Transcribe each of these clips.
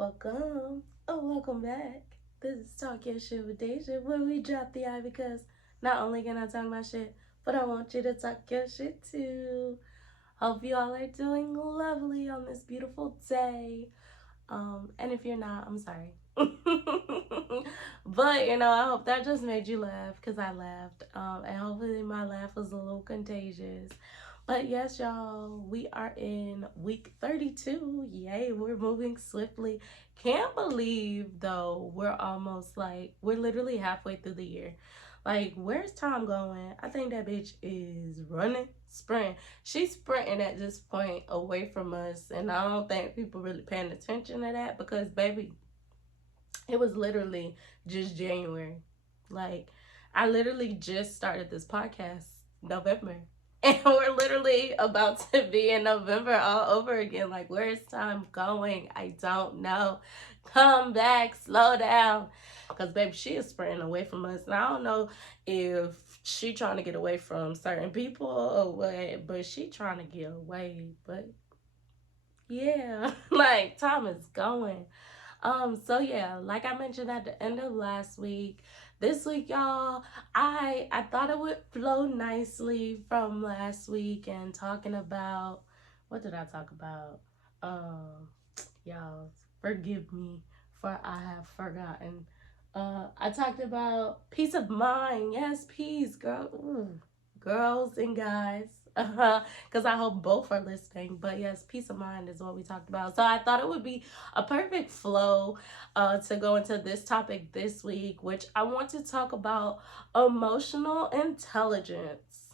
Welcome. Welcome back. This is Talk Your Shit with Deja, where we drop the eye because not only can I talk my shit, but I want you to talk your shit too. Hope you all are doing lovely on this beautiful day. And if you're not, I'm sorry. But I hope that just made you laugh because I laughed. And hopefully my laugh was a little contagious. But yes, y'all, we are in week 32. Yay, we're moving swiftly. Can't believe though, we're literally halfway through the year. Like, where's time going? I think that bitch is running, sprinting. She's sprinting at this point away from us, and I don't think people really paying attention to that because, baby, it was literally just January. Like, I literally just started this podcast November. And we're literally about to be in November all over again. Like, where is time going? I don't know. Come back, slow down. Because, baby, she is sprinting away from us. And I don't know if she trying to get away from certain people or what, but she trying to get away. But, yeah, like, time is going. So yeah, like I mentioned at the end of last week, this week, y'all, I thought it would flow nicely from last week and talking about what did I talk about? Y'all, forgive me for I have forgotten. I talked about peace of mind. Yes, peace, girl. Ooh, girls and guys. Because I hope both are listening. But yes, peace of mind is what we talked about. So I thought it would be a perfect flow to go into this topic this week, which I want to talk about emotional intelligence.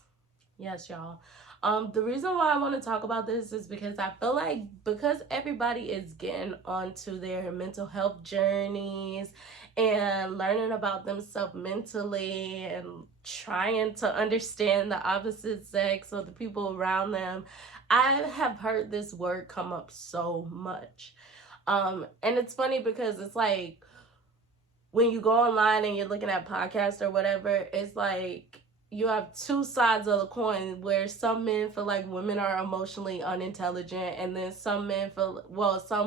Yes, y'all. The reason why I want to talk about this is because I feel like because everybody is getting onto their mental health journeys and learning about themselves mentally and trying to understand the opposite sex or the people around them, I have heard this word come up so much. And it's funny because it's like when you go online and you're looking at podcasts or whatever, it's like you have two sides of the coin where some men feel like women are emotionally unintelligent, and then some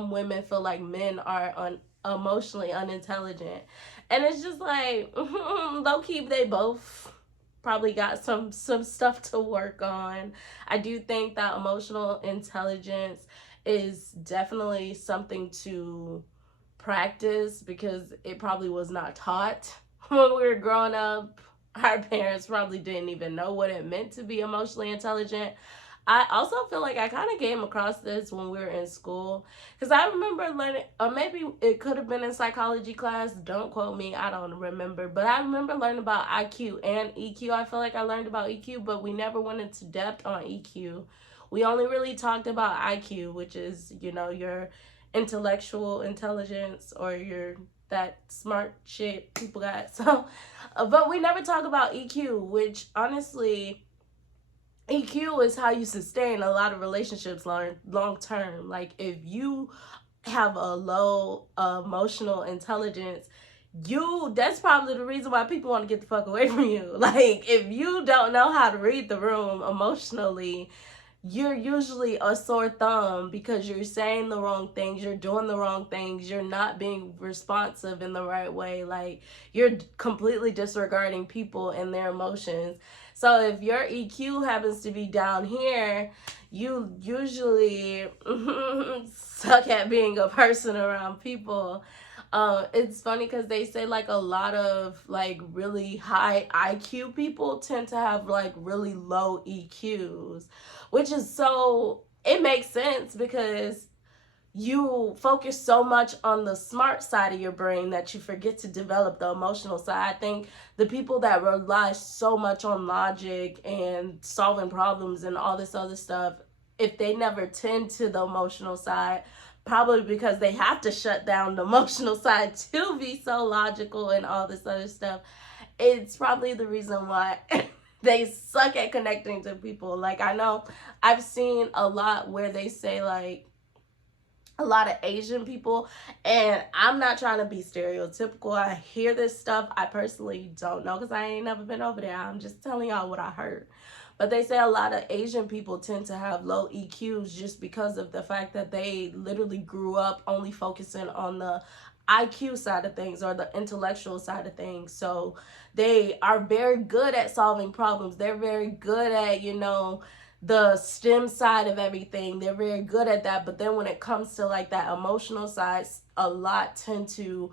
women feel like men are emotionally unintelligent. And it's just like, low key, they both probably got some stuff to work on. I do think that emotional intelligence is definitely something to practice because it probably was not taught when we were growing up. Our parents probably didn't even know what it meant to be emotionally intelligent. I also feel like I kind of came across this when we were in school because I remember learning, or maybe it could have been in psychology class. Don't quote me, I don't remember. But I remember learning about IQ and EQ. I feel like I learned about EQ, but we never went into depth on EQ. We only really talked about IQ, which is, your intellectual intelligence or your that smart shit people got. So, but we never talk about EQ, which honestly EQ is how you sustain a lot of relationships long term. Like if you have a low emotional intelligence, that's probably the reason why people want to get the fuck away from you. Like if you don't know how to read the room emotionally, you're usually a sore thumb because you're saying the wrong things, you're doing the wrong things, you're not being responsive in the right way. Like you're completely disregarding people and their emotions. So if your EQ happens to be down here, you usually suck at being a person around people. It's funny because they say like a lot of like really high IQ people tend to have like really low EQs, which is so it makes sense because you focus so much on the smart side of your brain that you forget to develop the emotional side. I think the people that rely so much on logic and solving problems and all this other stuff, if they never tend to the emotional side, probably because they have to shut down the emotional side to be so logical and all this other stuff, it's probably the reason why they suck at connecting to people. Like I know I've seen a lot where they say like a lot of Asian people, and I'm not trying to be stereotypical. I hear this stuff. I personally don't know because I ain't never been over there. I'm just telling y'all what I heard. But they say a lot of Asian people tend to have low EQs just because of the fact that they literally grew up only focusing on the IQ side of things or the intellectual side of things. So they are very good at solving problems. They're very good at, the STEM side of everything. They're very good at that. But then when it comes to like that emotional side, a lot tend to,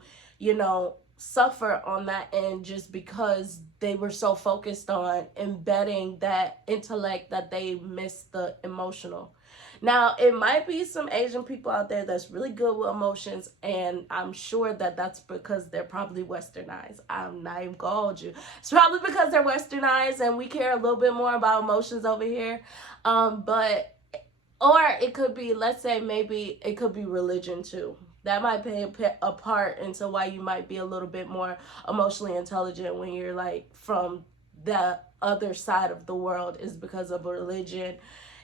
suffer on that end just because they were so focused on embedding that intellect that they missed the emotional. Now, it might be some Asian people out there that's really good with emotions, and I'm sure that that's because they're probably westernized. I'm not even gonna hold you. It's probably because they're westernized and we care a little bit more about emotions over here. But or it could be, let's say, maybe it could be religion too. That might play a part into why you might be a little bit more emotionally intelligent when you're like from the other side of the world, is because of religion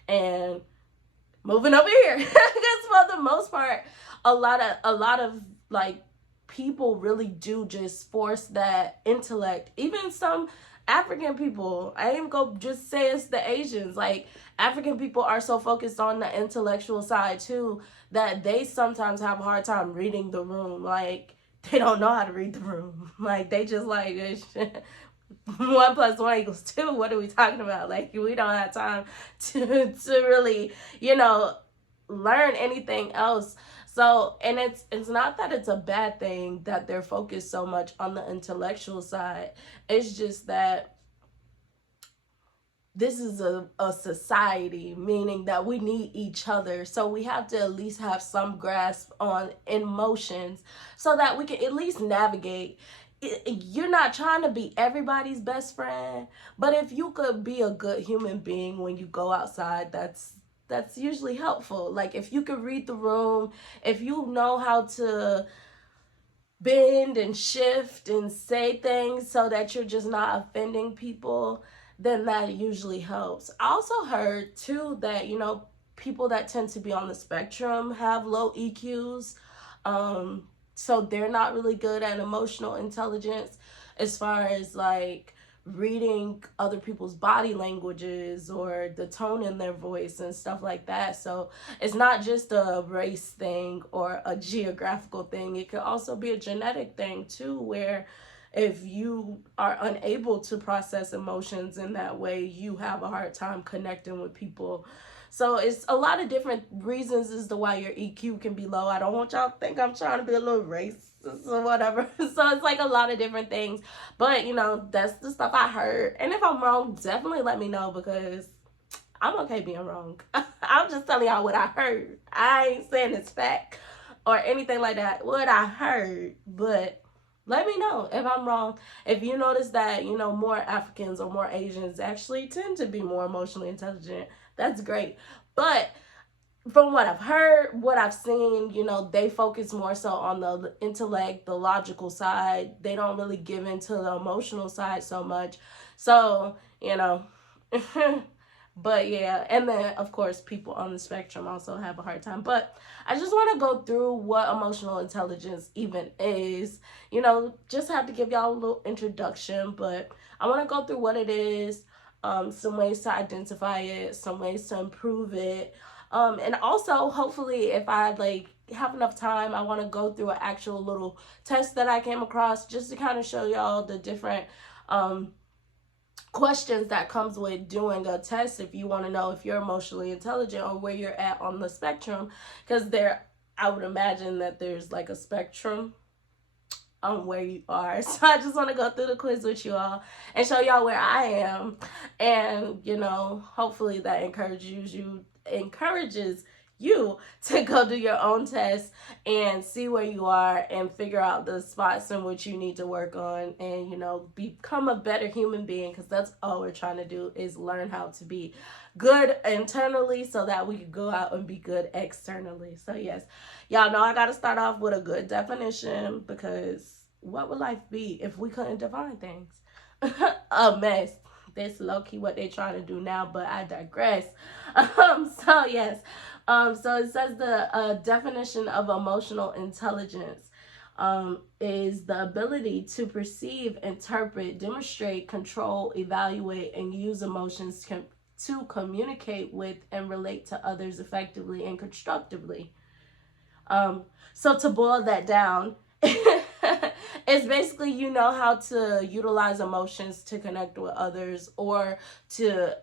and moving over here. Because for the most part, a lot of like people really do just force that intellect. Even some African people, I ain't go just say it's the Asians. Like African people are so focused on the intellectual side too that they sometimes have a hard time reading the room. Like they don't know how to read the room. Like they just like 1 + 1 = 2. What are we talking about? Like we don't have time to really, learn anything else. So, and it's not that it's a bad thing that they're focused so much on the intellectual side. It's just that this is a society, meaning that we need each other. So we have to at least have some grasp on emotions so that we can at least navigate. You're not trying to be everybody's best friend, but if you could be a good human being when you go outside, that's usually helpful. Like if you could read the room, if you know how to bend and shift and say things so that you're just not offending people, then that usually helps. I also heard too that, people that tend to be on the spectrum have low EQs. So they're not really good at emotional intelligence as far as like reading other people's body languages or the tone in their voice and stuff like that. So it's not just a race thing or a geographical thing. It could also be a genetic thing too, where if you are unable to process emotions in that way, you have a hard time connecting with people. So it's a lot of different reasons as to why your EQ can be low. I don't want y'all to think I'm trying to be a little racist or whatever. So it's like a lot of different things. But, that's the stuff I heard. And if I'm wrong, definitely let me know because I'm okay being wrong. I'm just telling y'all what I heard. I ain't saying it's fact or anything like that. What I heard. But let me know if I'm wrong. If you notice that, more Africans or more Asians actually tend to be more emotionally intelligent, that's great. But from what I've heard, what I've seen, they focus more so on the intellect, the logical side. They don't really give into the emotional side so much. So, but yeah, and then of course people on the spectrum also have a hard time. But I just want to go through what emotional intelligence even is. Just have to give y'all a little introduction, but I want to go through what it is, some ways to identify it, some ways to improve it. And also hopefully if I have enough time, I want to go through an actual little test that I came across just to kind of show y'all the different questions that comes with doing a test if you want to know if you're emotionally intelligent or where you're at on the spectrum, because I would imagine that there's like a spectrum on where you are. So I just want to go through the quiz with you all and show y'all where I am, and hopefully that encourages you to go do your own test and see where you are and figure out the spots in which you need to work on and become a better human being, because that's all we're trying to do, is learn how to be good internally so that we can go out and be good externally. So yes, y'all know I got to start off with a good definition, because what would life be if we couldn't define things? A mess. That's low-key what they're trying to do now, but I digress. So yes, So it says the definition of emotional intelligence is the ability to perceive, interpret, demonstrate, control, evaluate, and use emotions to communicate with and relate to others effectively and constructively. So to boil that down, it's basically you know how to utilize emotions to connect with others or to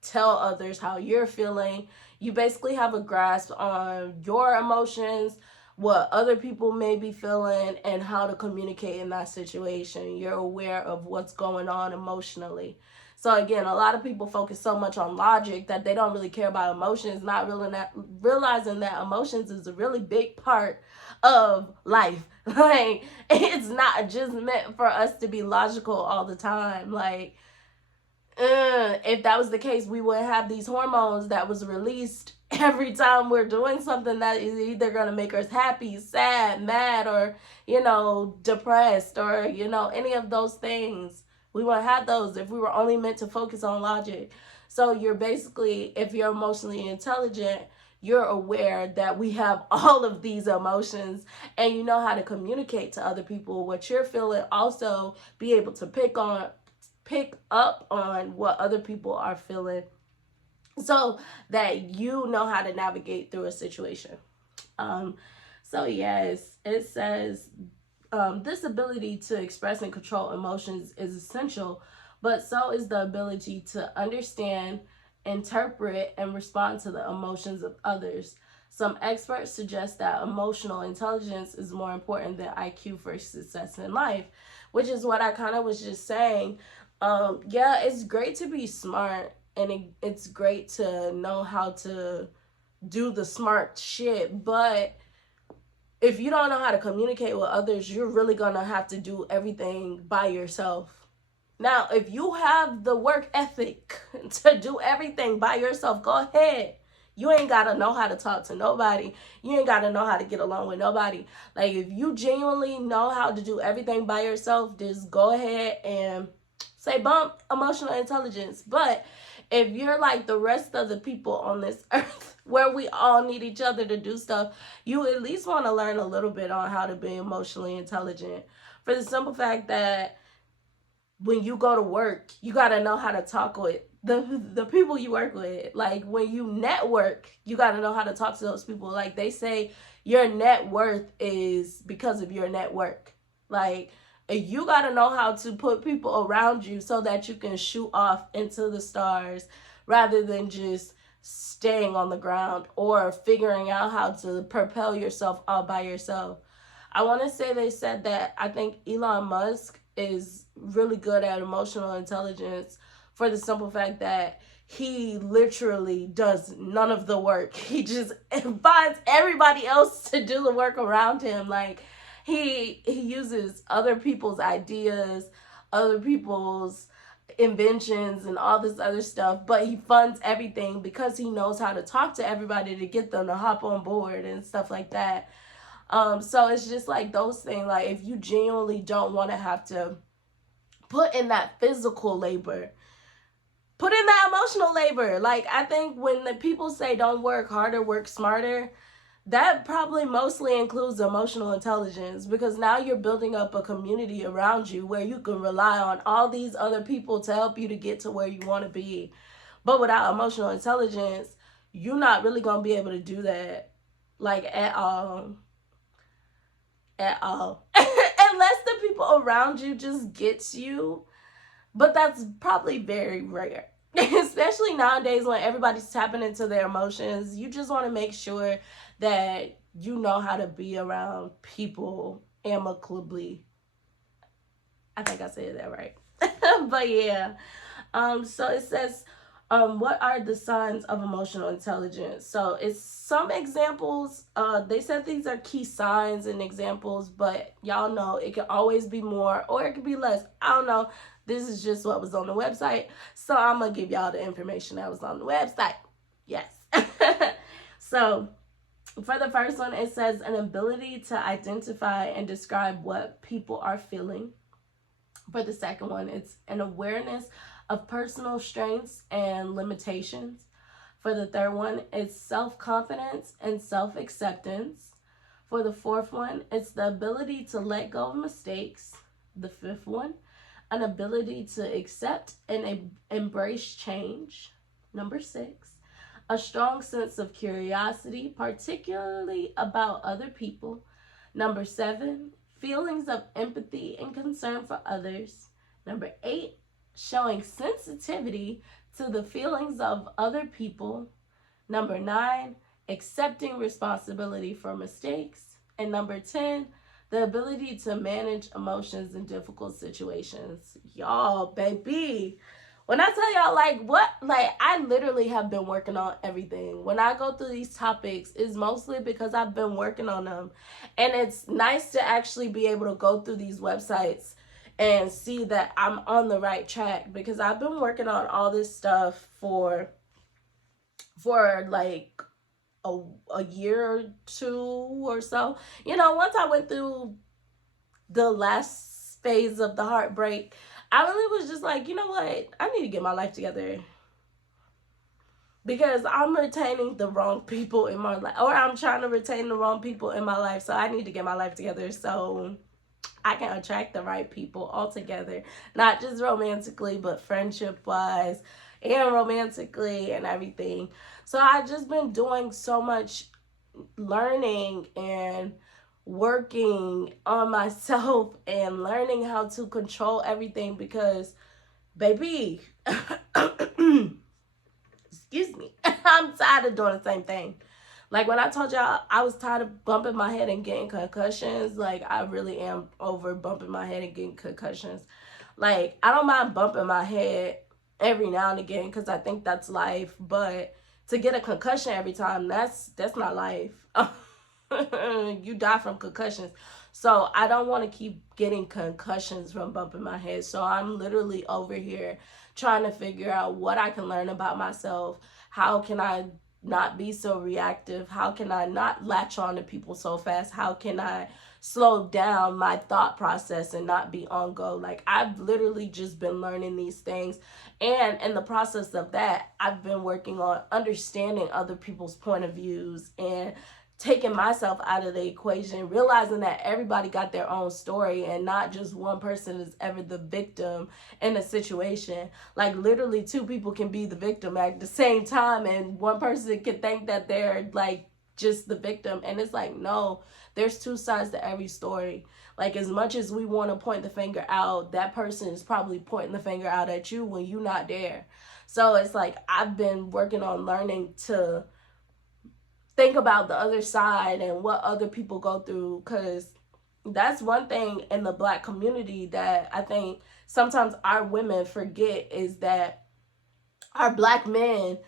tell others how you're feeling. You basically have a grasp on your emotions, what other people may be feeling, and how to communicate in that situation. You're aware of what's going on emotionally. So again, a lot of people focus so much on logic that they don't really care about emotions, not really realizing that emotions is a really big part of life. Like, it's not just meant for us to be logical all the time. Like, if that was the case, we would have these hormones that was released every time we're doing something that is either going to make us happy, sad, mad, or, depressed, or, any of those things. We wouldn't have those if we were only meant to focus on logic. So you're basically, if you're emotionally intelligent, you're aware that we have all of these emotions and you know how to communicate to other people what you're feeling. Also be able to pick up on what other people are feeling so that you know how to navigate through a situation. So yes, it says this ability to express and control emotions is essential, but so is the ability to understand, interpret, and respond to the emotions of others. Some experts suggest that emotional intelligence is more important than IQ for success in life, which is what I kind of was just saying. Yeah, it's great to be smart, and it's great to know how to do the smart shit, but if you don't know how to communicate with others, you're really gonna have to do everything by yourself. Now, if you have the work ethic to do everything by yourself, go ahead. You ain't gotta know how to talk to nobody. You ain't gotta know how to get along with nobody. Like, if you genuinely know how to do everything by yourself, just go ahead and say bump emotional intelligence. But if you're like the rest of the people on this earth where we all need each other to do stuff, you at least want to learn a little bit on how to be emotionally intelligent, for the simple fact that when you go to work, you got to know how to talk with the people you work with. Like, when you network, you got to know how to talk to those people. Like, they say your net worth is because of your network. Like, you got to know how to put people around you so that you can shoot off into the stars rather than just staying on the ground or figuring out how to propel yourself all by yourself. I want to say they said that I think Elon Musk is really good at emotional intelligence, for the simple fact that he literally does none of the work. He just finds everybody else to do the work around him. Like, he uses other people's ideas, other people's inventions and all this other stuff, but he funds everything because he knows how to talk to everybody to get them to hop on board and stuff like that. So it's just like those things. Like, if you genuinely don't want to have to put in that physical labor, put in that emotional labor. Like, I think when the people say don't work harder, work smarter, that probably mostly includes emotional intelligence, because now you're building up a community around you where you can rely on all these other people to help you to get to where you want to be. But without emotional intelligence, you're not really going to be able to do that, like, at all. At all. Unless the people around you just gets you. But that's probably very rare. Especially nowadays when everybody's tapping into their emotions. You just want to make sure that you know how to be around people amicably. I think I said that right. But yeah. So it says, what are the signs of emotional intelligence? So it's some examples. They said these are key signs and examples, but y'all know it can always be more or it could be less. I don't know. This is just what was on the website. So I'm going to give y'all the information that was on the website. Yes. So for the first one, it says an ability to identify and describe what people are feeling. For the second one, it's an awareness of personal strengths and limitations. For the third one, it's self-confidence and self-acceptance. For the fourth one, it's the ability to let go of mistakes. The fifth one, an ability to accept and embrace change. Number six, a strong sense of curiosity, particularly about other people. Number seven, feelings of empathy and concern for others. Number eight, showing sensitivity to the feelings of other people. Number nine, accepting responsibility for mistakes. And number 10, the ability to manage emotions in difficult situations. Y'all, baby. When I tell y'all, I literally have been working on everything. When I go through these topics, it's mostly because I've been working on them. And it's nice to actually be able to go through these websites and see that I'm on the right track, because I've been working on all this stuff for like a year or two or so. Once I went through the last phase of the heartbreak, I really was just like, you know what? I need to get my life together, because I'm retaining the wrong people in my life, or I'm trying to retain the wrong people in my life. So I need to get my life together so I can attract the right people altogether, not just romantically, but friendship wise and romantically and everything. So I've just been doing so much learning and working on myself and learning how to control everything, because baby, excuse me, I'm tired of doing the same thing. Like when I told y'all I was tired of bumping my head and getting concussions, like I really am over bumping my head and getting concussions. Like I don't mind bumping my head every now and again, because I think that's life, but to get a concussion every time, that's not life. You die from concussions. So I don't want to keep getting concussions from bumping my head. So I'm literally over here trying to figure out what I can learn about myself. How can I not be so reactive? How can I not latch on to people so fast? How can I slow down my thought process and not be on go? Like I've literally just been learning these things, and in the process of that, I've been working on understanding other people's point of views and taking myself out of the equation, realizing that everybody got their own story and not just one person is ever the victim in a situation. Like literally two people can be the victim at the same time, and one person can think that they're like just the victim, and it's like, no, there's two sides to every story. Like as much as we want to point the finger out, that person is probably pointing the finger out at you when you're not there. So it's like I've been working on learning to think about the other side and what other people go through, because that's one thing in the Black community that I think sometimes our women forget, is that our Black men,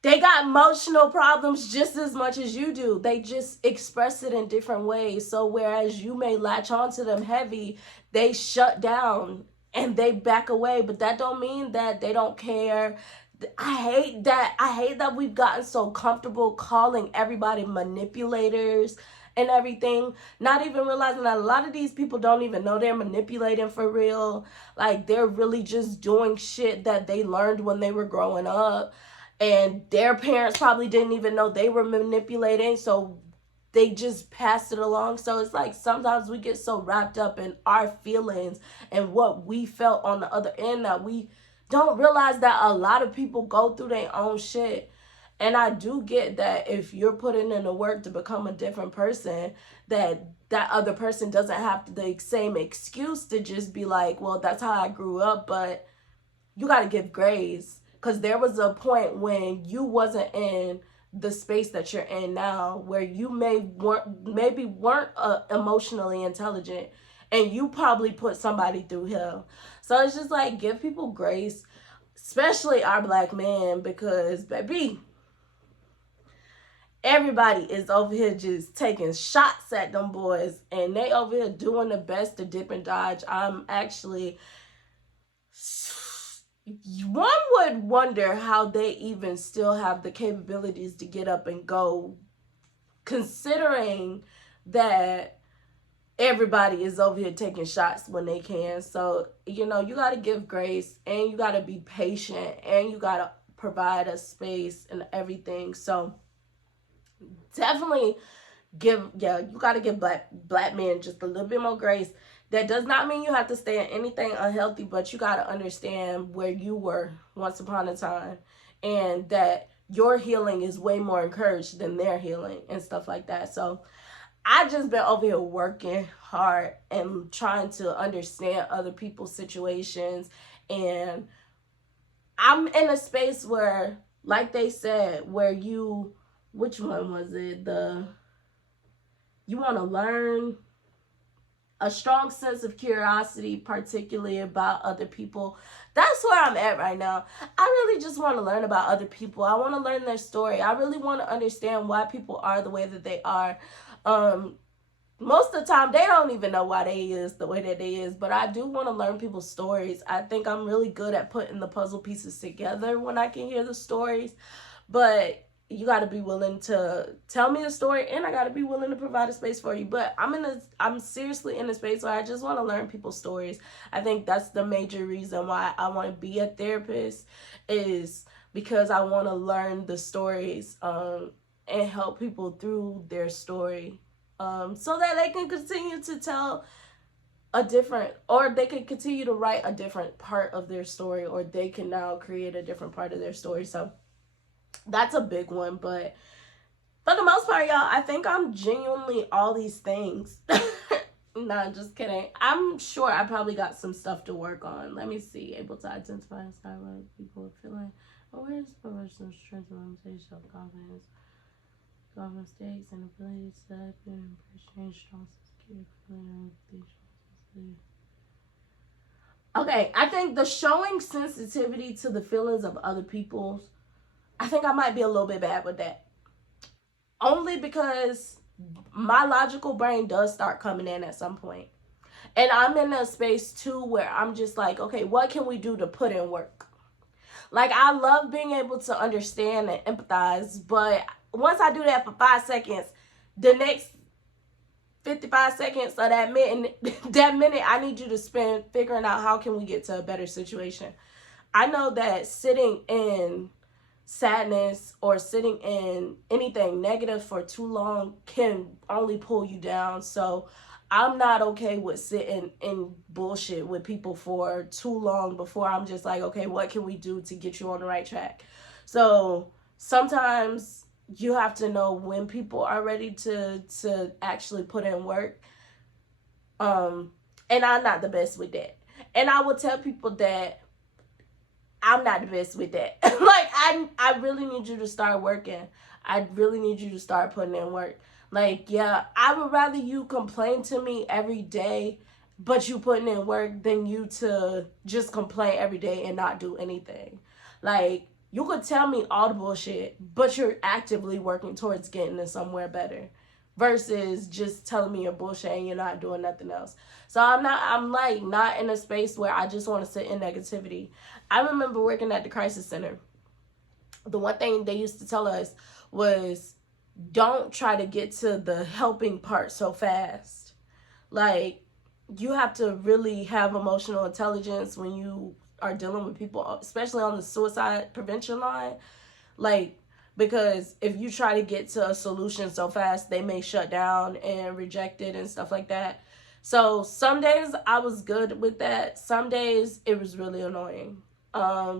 they got emotional problems just as much as you do. They just express it in different ways. So whereas you may latch onto them heavy, they shut down and they back away, but that don't mean that they don't care. I hate that we've gotten so comfortable calling everybody manipulators and everything, not even realizing that a lot of these people don't even know they're manipulating for real. Like they're really just doing shit that they learned when they were growing up, and their parents probably didn't even know they were manipulating, so they just passed it along. So it's like sometimes we get so wrapped up in our feelings and what we felt on the other end that we don't realize that a lot of people go through their own shit. And I do get that if you're putting in the work to become a different person, that other person doesn't have the same excuse to just be like, well, that's how I grew up. But you got to give grace, because there was a point when you wasn't in the space that you're in now, where you maybe weren't emotionally intelligent, and you probably put somebody through hell. So it's just like, give people grace, especially our Black men, because baby, everybody is over here just taking shots at them boys, and they over here doing the best to dip and dodge. I'm actually, one would wonder how they even still have the capabilities to get up and go, considering that everybody is over here taking shots when they can. So, you got to give grace, and you got to be patient, and you got to provide a space and everything. So definitely you got to give black men just a little bit more grace. That does not mean you have to stay in anything unhealthy, but you got to understand where you were once upon a time, and that your healing is way more encouraged than their healing and stuff like that. So I just been over here working hard and trying to understand other people's situations, and I'm in a space where, like they said, where which one was it? You want to learn, a strong sense of curiosity, particularly about other people. That's where I'm at right now. I really just want to learn about other people. I want to learn their story. I really want to understand why people are the way that they are. Most of the time, they don't even know why they is the way that they is, but I do want to learn people's stories. I think I'm really good at putting the puzzle pieces together when I can hear the stories, but you got to be willing to tell me the story, and I got to be willing to provide a space for you. But I'm seriously in a space where I just want to learn people's stories. I think that's the major reason why I want to be a therapist, is because I want to learn the stories and help people through their story, so that they can continue to tell a different, or they can continue to write a different part of their story, or they can now create a different part of their story. So that's a big one. But for the most part, y'all, I think I'm genuinely all these things. Nah, just kidding. I'm sure I probably got some stuff to work on. Let me see. Able to identify and start what people are feeling. Awareness, professional strength, and limitation, self-confidence, mistakes, and ability to adapt and change, strong security. Okay, I think the showing sensitivity to the feelings of other people's, I think I might be a little bit bad with that. Only because my logical brain does start coming in at some point. And I'm in a space too where I'm just like, okay, what can we do to put in work? Like, I love being able to understand and empathize, but once I do that for 5 seconds, the next 55 seconds of that minute I need you to spend figuring out how can we get to a better situation. I know that sitting in sadness or sitting in anything negative for too long can only pull you down. So I'm not okay with sitting in bullshit with people for too long before I'm just like, okay, what can we do to get you on the right track? So sometimes you have to know when people are ready to actually put in work. And I'm not the best with that. And I will tell people that I'm not the best with that. Like, I really need you to start working. I really need you to start putting in work. Like, yeah, I would rather you complain to me every day, but you putting in work, than you to just complain every day and not do anything. Like, you could tell me all the bullshit, but you're actively working towards getting to somewhere better, versus just telling me your bullshit and you're not doing nothing else. So I'm not in a space where I just want to sit in negativity. I remember working at the crisis center. The one thing they used to tell us was, don't try to get to the helping part so fast. Like, you have to really have emotional intelligence when you are dealing with people, especially on the suicide prevention line. Like, because if you try to get to a solution so fast, they may shut down and reject it and stuff like that. So some days I was good with that. Some days it was really annoying.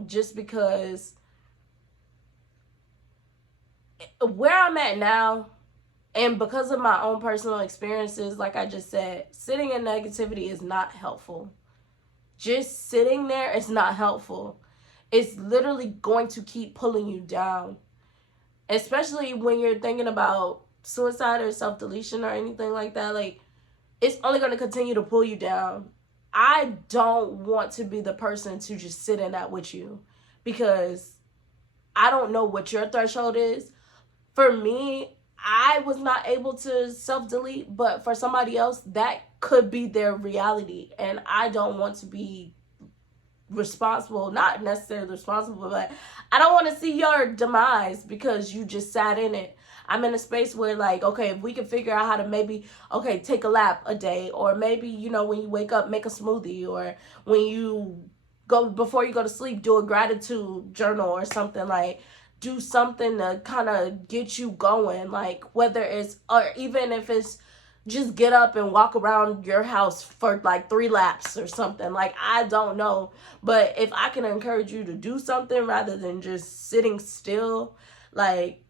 Just because where I'm at now, and because of my own personal experiences, like I just said, sitting in negativity is not helpful. Just sitting there is not helpful. It's literally going to keep pulling you down. Especially when you're thinking about suicide or self-deletion or anything like that. Like, it's only going to continue to pull you down. I don't want to be the person to just sit in that with you, because I don't know what your threshold is. For me, I was not able to self-delete, but for somebody else, that could be their reality. And I don't want to be responsible, not necessarily responsible, but I don't want to see your demise because you just sat in it. I'm in a space where, like, okay, if we can figure out how to maybe, okay, take a lap a day, or maybe, you know, when you wake up, make a smoothie, or when you go before you go to sleep, do a gratitude journal or something. Like, do something to kind of get you going, like whether it's, or even if it's just get up and walk around your house for like 3 laps or something. Like, I don't know, but if I can encourage you to do something rather than just sitting still, like,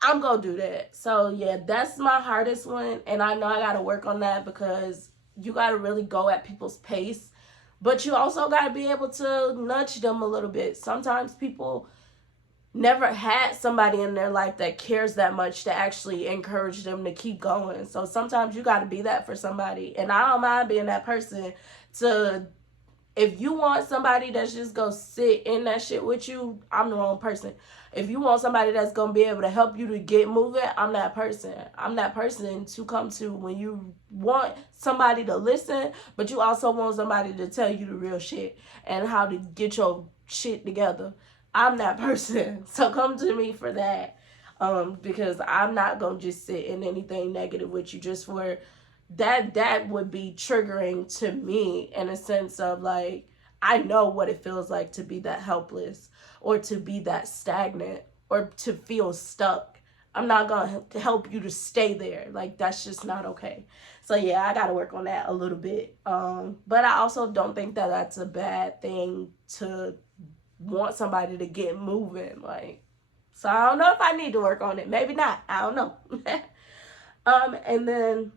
I'm gonna do that. So yeah, that's my hardest one, and I know I gotta work on that because you gotta really go at people's pace, but you also gotta be able to nudge them a little bit. Sometimes people never had somebody in their life that cares that much to actually encourage them to keep going. So sometimes you gotta be that for somebody, and I don't mind being that person to, if you want somebody that's just gonna sit in that shit with you, I'm the wrong person. If you want somebody that's gonna be able to help you to get moving, I'm that person. I'm that person to come to when you want somebody to listen, but you also want somebody to tell you the real shit and how to get your shit together. I'm that person. So come to me for that. Because I'm not gonna just sit in anything negative with you just for that would be triggering to me, in a sense of like, I know what it feels like to be that helpless or to be that stagnant or to feel stuck. I'm not gonna help you to stay there. Like, that's just not okay. So yeah, I gotta work on that a little bit. But I also don't think that that's a bad thing to want somebody to get moving. Like, so I don't know if I need to work on it. Maybe not. I don't know. And then,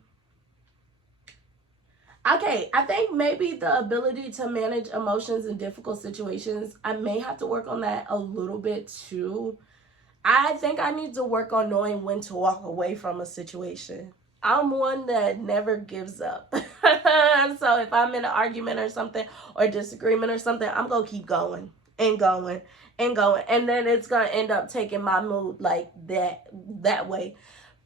okay, I think maybe the ability to manage emotions in difficult situations, I may have to work on that a little bit too. I think I need to work on knowing when to walk away from a situation. I'm one that never gives up. So if I'm in an argument or something, or disagreement or something, I'm going to keep going and going and going. And then it's going to end up taking my mood like that way.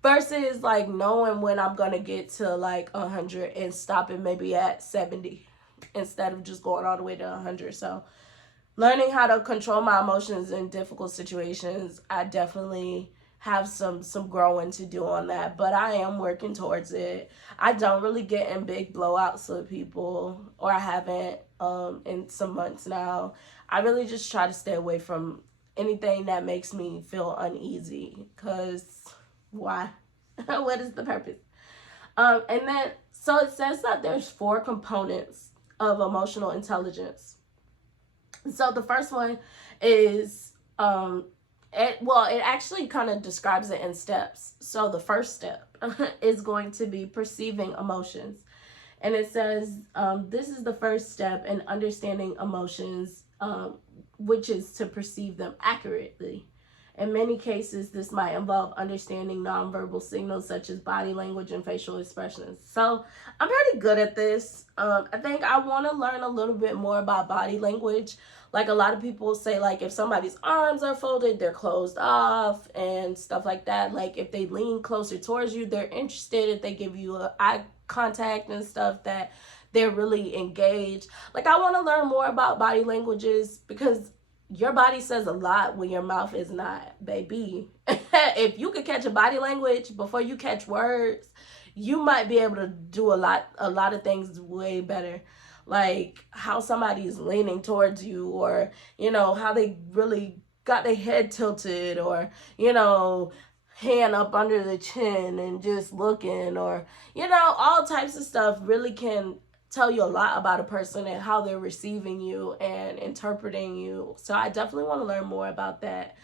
Versus like knowing when I'm gonna get to like 100 and stopping maybe at 70 instead of just going all the way to 100. So learning how to control my emotions in difficult situations, I definitely have some growing to do on that, but I am working towards it. I don't really get in big blowouts with people, or I haven't in some months now. I really just try to stay away from anything that makes me feel uneasy, because why? What is the purpose? And then, so it says that there's 4 components of emotional intelligence. So the first one is, it actually kind of describes it in steps. So the first step is going to be perceiving emotions. And it says, this is the first step in understanding emotions, which is to perceive them accurately. In many cases, this might involve understanding nonverbal signals such as body language and facial expressions. So I'm pretty good at this. I think I want to learn a little bit more about body language. Like, a lot of people say, like, if somebody's arms are folded, they're closed off and stuff like that. Like, if they lean closer towards you, they're interested. If they give you eye contact and stuff, that they're really engaged. Like, I want to learn more about body languages, because your body says a lot when your mouth is not, baby. If you could catch a body language before you catch words, you might be able to do a lot of things way better. Like how somebody's leaning towards you, or, you know, how they really got their head tilted, or, you know, hand up under the chin and just looking, or, you know, all types of stuff really can tell you a lot about a person and how they're receiving you and interpreting you. So I definitely want to learn more about that.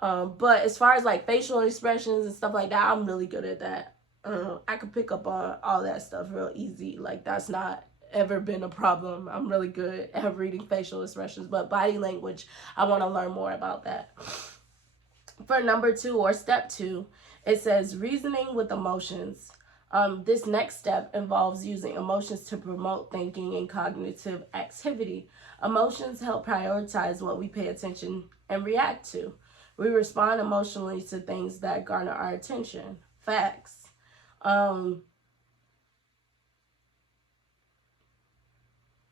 But as far as like facial expressions and stuff like that, I'm really good at that. I can pick up on all that stuff real easy. Like, that's not ever been a problem. I'm really good at reading facial expressions, but body language, I want to learn more about that. For number 2, or step 2, it says reasoning with emotions. This next step involves using emotions to promote thinking and cognitive activity. Emotions help prioritize what we pay attention and react to. We respond emotionally to things that garner our attention. Facts.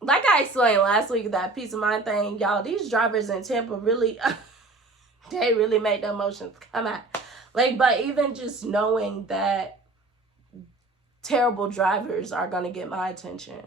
Like I explained last week, that peace of mind thing, y'all, these drivers in Tampa really, they really make the emotions come out. Like, but even just knowing that terrible drivers are going to get my attention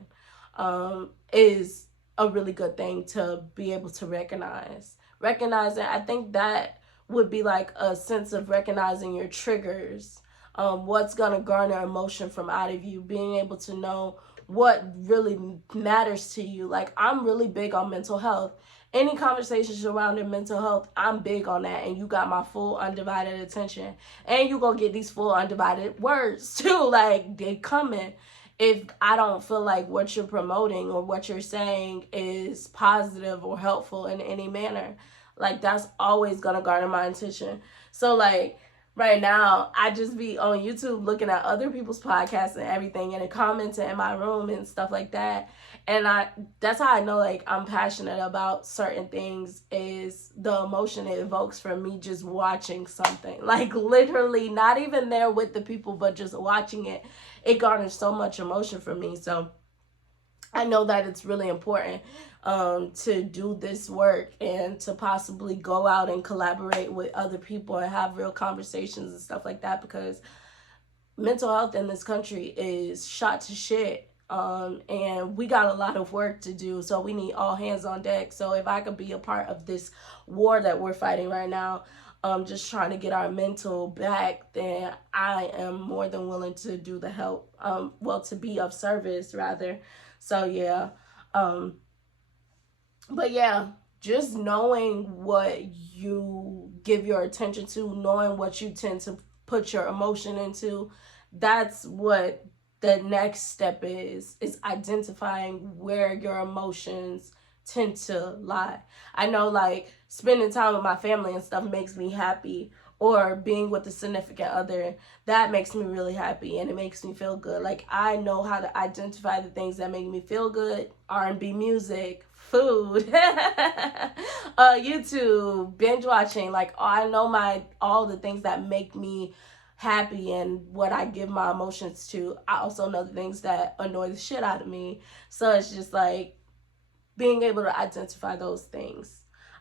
is a really good thing to be able to recognize it. I think that would be like a sense of recognizing your triggers, what's gonna garner emotion from out of you, being able to know what really matters to you. Like, I'm really big on mental health. Any conversations surrounding mental health, I'm big on that, and you got my full undivided attention, and you gonna get these full undivided words too. Like, they coming. If I don't feel like what you're promoting or what you're saying is positive or helpful in any manner, like, that's always gonna garner my attention. So, like, right now, I just be on YouTube looking at other people's podcasts and everything, and commenting in my room and stuff like that. And that's how I know, like, I'm passionate about certain things, is the emotion it evokes from me just watching something. Like, literally not even there with the people, but just watching it. It garners so much emotion from me. So I know that it's really important to do this work and to possibly go out and collaborate with other people and have real conversations and stuff like that, because mental health in this country is shot to shit. And we got a lot of work to do, so we need all hands on deck. So if I could be a part of this war that we're fighting right now, just trying to get our mental back, then I am more than willing to do the help, to be of service rather. So yeah, but yeah, just knowing what you give your attention to, knowing what you tend to put your emotion into, that's what the next step is identifying where your emotions tend to lie. I know, like, spending time with my family and stuff makes me happy, or being with a significant other, that makes me really happy and it makes me feel good. Like, I know how to identify the things that make me feel good: R&B music, food, YouTube, binge watching. Like, I know all the things that make me happy and what I give my emotions to. I also know the things that annoy the shit out of me. So it's just like being able to identify those things.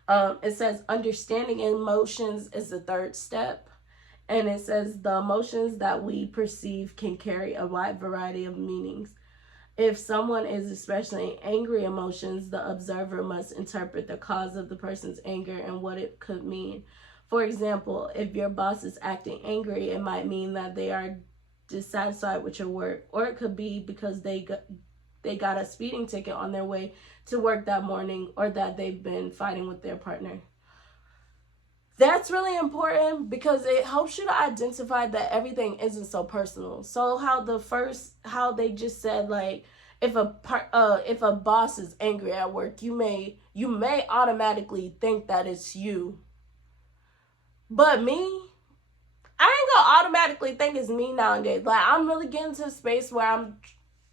It says understanding emotions is the third step. And it says the emotions that we perceive can carry a wide variety of meanings. If someone is especially angry emotions, the observer must interpret the cause of the person's anger and what it could mean. For example, if your boss is acting angry, it might mean that they are dissatisfied with your work, or it could be because they got a speeding ticket on their way to work that morning, or that they've been fighting with their partner. That's really important because it helps you to identify that everything isn't so personal. So how they just said, like, if a boss is angry at work, you may automatically think that it's you. But me, I ain't gonna automatically think it's me nowadays. Like, I'm really getting to a space where I'm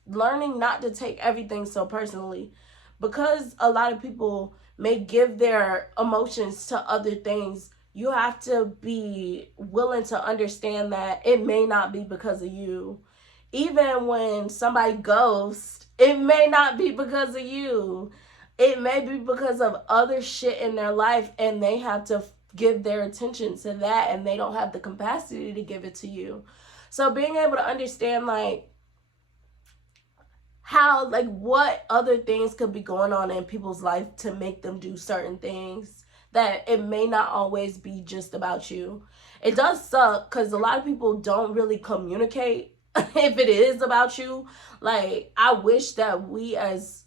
learning not to take everything so personally, because a lot of people may give their emotions to other things. You have to be willing to understand that it may not be because of you. Even when somebody ghosts, it may not be because of you. It may be because of other shit in their life, and they have to give their attention to that, and they don't have the capacity to give it to you. So being able to understand, like, how, like, what other things could be going on in people's life to make them do certain things, that it may not always be just about you. It does suck because a lot of people don't really communicate if it is about you. Like, I wish that we as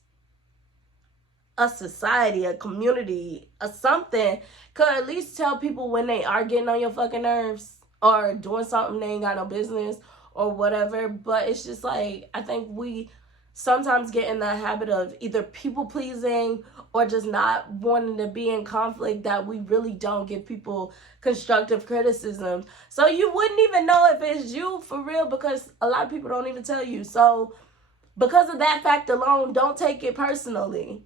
a society, a community, a something, could at least tell people when they are getting on your fucking nerves or doing something they ain't got no business or whatever. But it's just like, I think we sometimes get in the habit of either people pleasing or just not wanting to be in conflict, that we really don't give people constructive criticism. So you wouldn't even know if it's you for real, because a lot of people don't even tell you. So because of that fact alone, don't take it personally.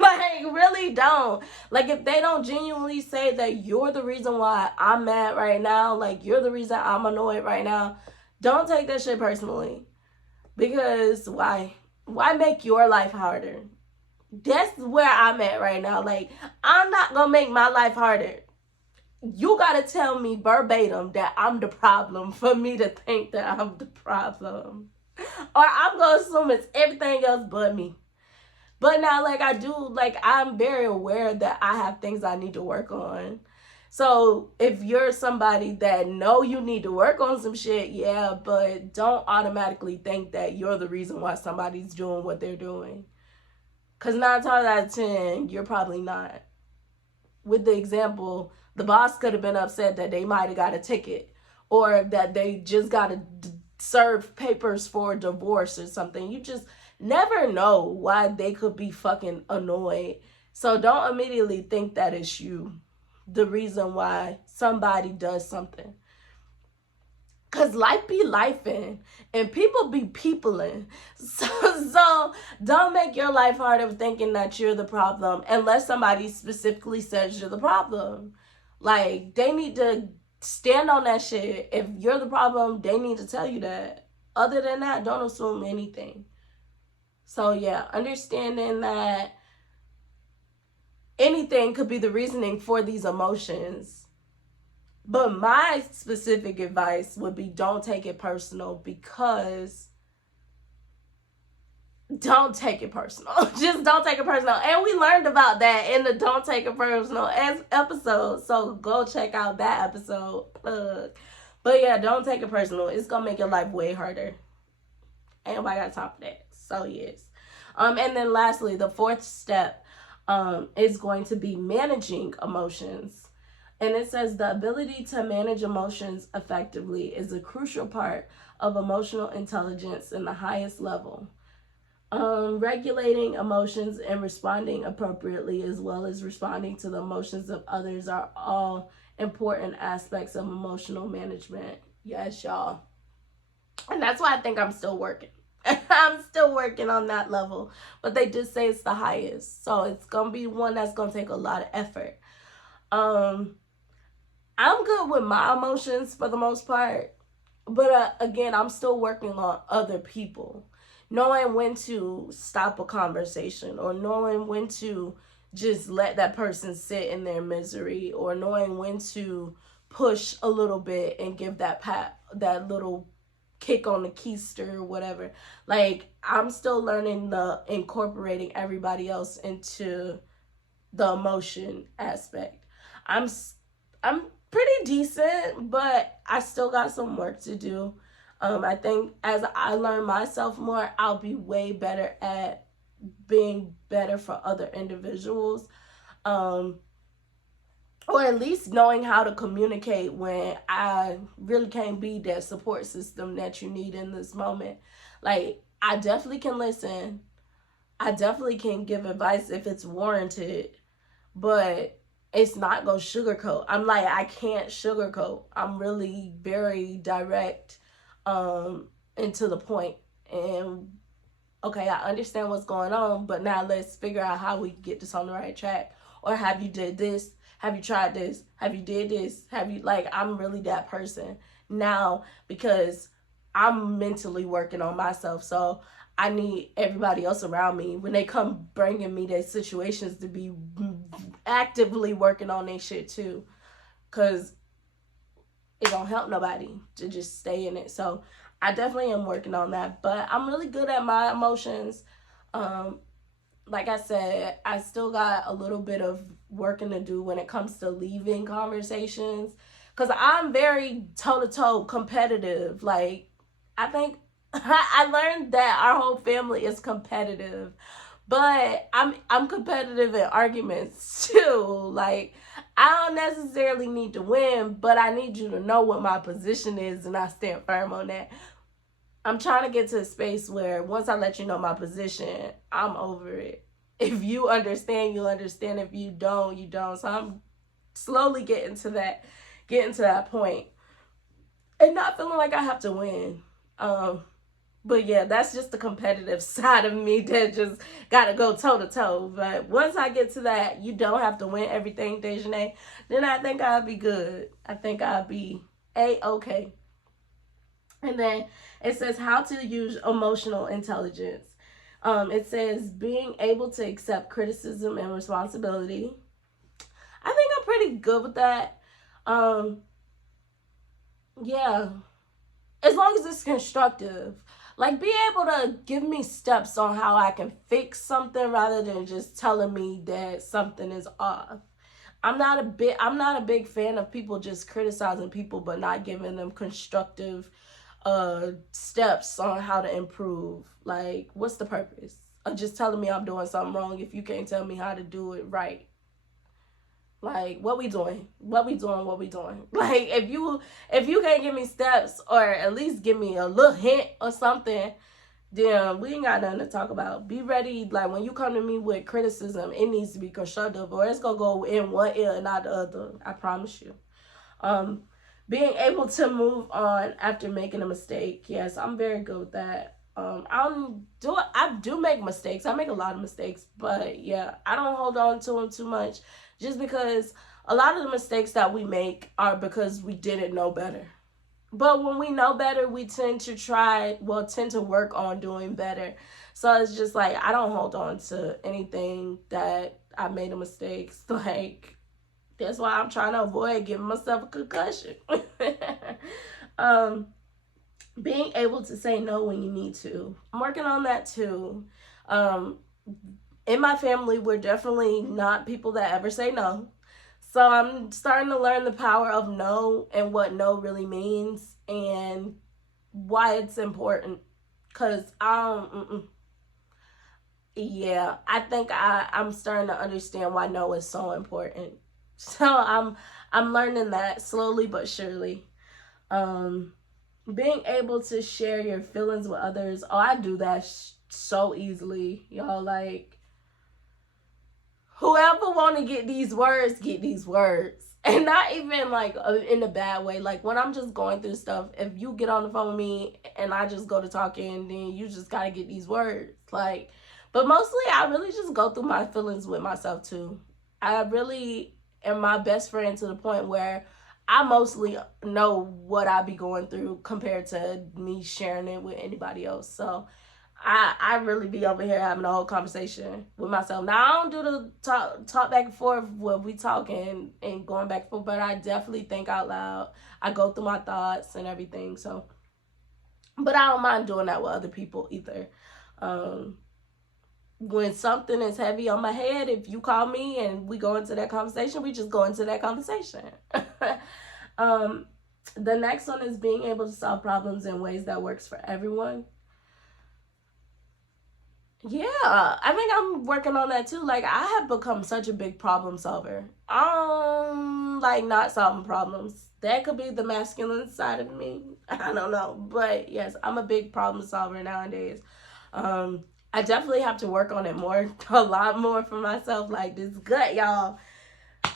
Like, really don't. Like, if they don't genuinely say that you're the reason why I'm mad right now, like, you're the reason I'm annoyed right now, don't take that shit personally. Because why make your life harder? That's where I'm at right now. Like, I'm not gonna make my life harder. You gotta tell me verbatim that I'm the problem for me to think that I'm the problem. Or I'm gonna assume it's everything else but me. But now, like, I do, like, I'm very aware that I have things I need to work on. So if you're somebody that know you need to work on some shit, yeah, but don't automatically think that you're the reason why somebody's doing what they're doing. Because 9 times out of 10, you're probably not. With the example, the boss could have been upset that they might have got a ticket or that they just got to serve papers for divorce or something. You just never know why they could be fucking annoyed. So don't immediately think that it's you, the reason why somebody does something. Cause life be lifing and people be peopling. So don't make your life harder thinking that you're the problem unless somebody specifically says you're the problem. Like, they need to stand on that shit. If you're the problem, they need to tell you that. Other than that, don't assume anything. So yeah, understanding that anything could be the reasoning for these emotions. But my specific advice would be don't take it personal, because don't take it personal. Just don't take it personal. And we learned about that in the Don't Take It Personal episode. So go check out that episode. But yeah, don't take it personal. It's going to make your life way harder. Ain't nobody got time for that. So yes. And then lastly, the fourth step is going to be managing emotions. And it says the ability to manage emotions effectively is a crucial part of emotional intelligence in the highest level. Regulating emotions and responding appropriately, as well as responding to the emotions of others, are all important aspects of emotional management. Yes, y'all. And that's why I think I'm still working. I'm still working on that level. But they did say it's the highest. So it's going to be one that's going to take a lot of effort. I'm good with my emotions for the most part, but again, I'm still working on other people. Knowing when to stop a conversation, or knowing when to just let that person sit in their misery, or knowing when to push a little bit and give that little kick on the keister or whatever. Like, I'm still learning the incorporating everybody else into the emotion aspect. I'm pretty decent, but I still got some work to do. I think as I learn myself more, I'll be way better at being better for other individuals. Or at least knowing how to communicate when I really can't be that support system that you need in this moment. Like, I definitely can listen. I definitely can give advice if it's warranted, but it's not gonna sugarcoat. I'm like, I can't sugarcoat. I'm really very direct, and to the point. And okay, I understand what's going on, but now let's figure out how we get this on the right track. Or have you did this? Have you tried this? Have you did this? Have you, like, I'm really that person now, because I'm mentally working on myself. So I need everybody else around me, when they come bringing me their situations, to be actively working on their shit too, because it don't help nobody to just stay in it. So I definitely am working on that, but I'm really good at my emotions. Like I said, I still got a little bit of working to do when it comes to leaving conversations, because I'm very toe-to-toe competitive. Like, I think I learned that our whole family is competitive, but I'm competitive in arguments too. Like, I don't necessarily need to win, but I need you to know what my position is, and I stand firm on that. I'm trying to get to a space where once I let you know my position, I'm over it. If you understand, you understand. If you don't, you don't. So I'm slowly getting to that point, and not feeling like I have to win. But yeah, that's just the competitive side of me that just gotta go toe to toe. But once I get to that, you don't have to win everything, Dejanay, then I think I'll be good. I think I'll be A-okay. And then it says how to use emotional intelligence. It says being able to accept criticism and responsibility. I think I'm pretty good with that. Yeah, as long as it's constructive. Like, be able to give me steps on how I can fix something rather than just telling me that something is off. I'm not a big fan of people just criticizing people but not giving them constructive steps on how to improve. Like, what's the purpose of just telling me I'm doing something wrong if you can't tell me how to do it right? Like, what we doing? What we doing? What we doing? Like, if you can't give me steps or at least give me a little hint or something, then we ain't got nothing to talk about. Be ready. Like, when you come to me with criticism, it needs to be constructive, or it's gonna go in one ear and not the other. I promise you. Um, Being able to move on after making a mistake. Yes, I'm very good with that. I do make mistakes. I make a lot of mistakes, but yeah, I don't hold on to them too much, just because a lot of the mistakes that we make are because we didn't know better. But when we know better, we tend to work on doing better. So it's just like, I don't hold on to anything that I made a mistake. Like, that's why I'm trying to avoid giving myself a concussion. um, Being able to say no when you need to. I'm working on that too. Um, in my family, we're definitely not people that ever say no. So I'm starting to learn the power of no and what no really means and why it's important. Cause yeah, I think I'm starting to understand why no is so important. So I'm learning that slowly but surely. Um, Being able to share your feelings with others. Oh, I do that so easily, y'all. Like, whoever want to get these words, and not even like in a bad way. Like, when I'm just going through stuff, if you get on the phone with me and I just go to talking, then you just gotta get these words. Like, but mostly I really just go through my feelings with myself too. I really am my best friend to the point where I mostly know what I be going through compared to me sharing it with anybody else. So I really be over here having a whole conversation with myself. Now, I don't do the talk back and forth where we talking and going back and forth, but I definitely think out loud. I go through my thoughts and everything. So, but I don't mind doing that with other people either. Um, when something is heavy on my head, if you call me and we go into that conversation, we just go into that conversation. um, the next one is being able to solve problems in ways that works for everyone. Yeah, I think I'm working on that too. Like, I have become such a big problem solver. Like, not solving problems. That could be the masculine side of me. I don't know. But yes, I'm a big problem solver nowadays. I definitely have to work on it more, a lot more for myself. Like, this gut, y'all.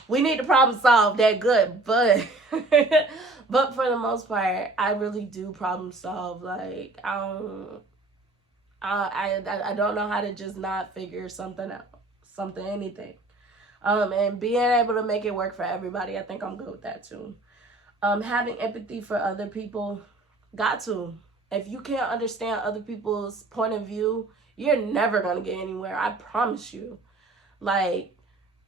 We need to problem solve that good, but but for the most part, I really do problem solve. Like, I don't know how to just not figure something out, something, anything. And being able to make it work for everybody, I think I'm good with that too. Having empathy for other people, got to. If you can't understand other people's point of view, you're never gonna get anywhere. I promise you. Like,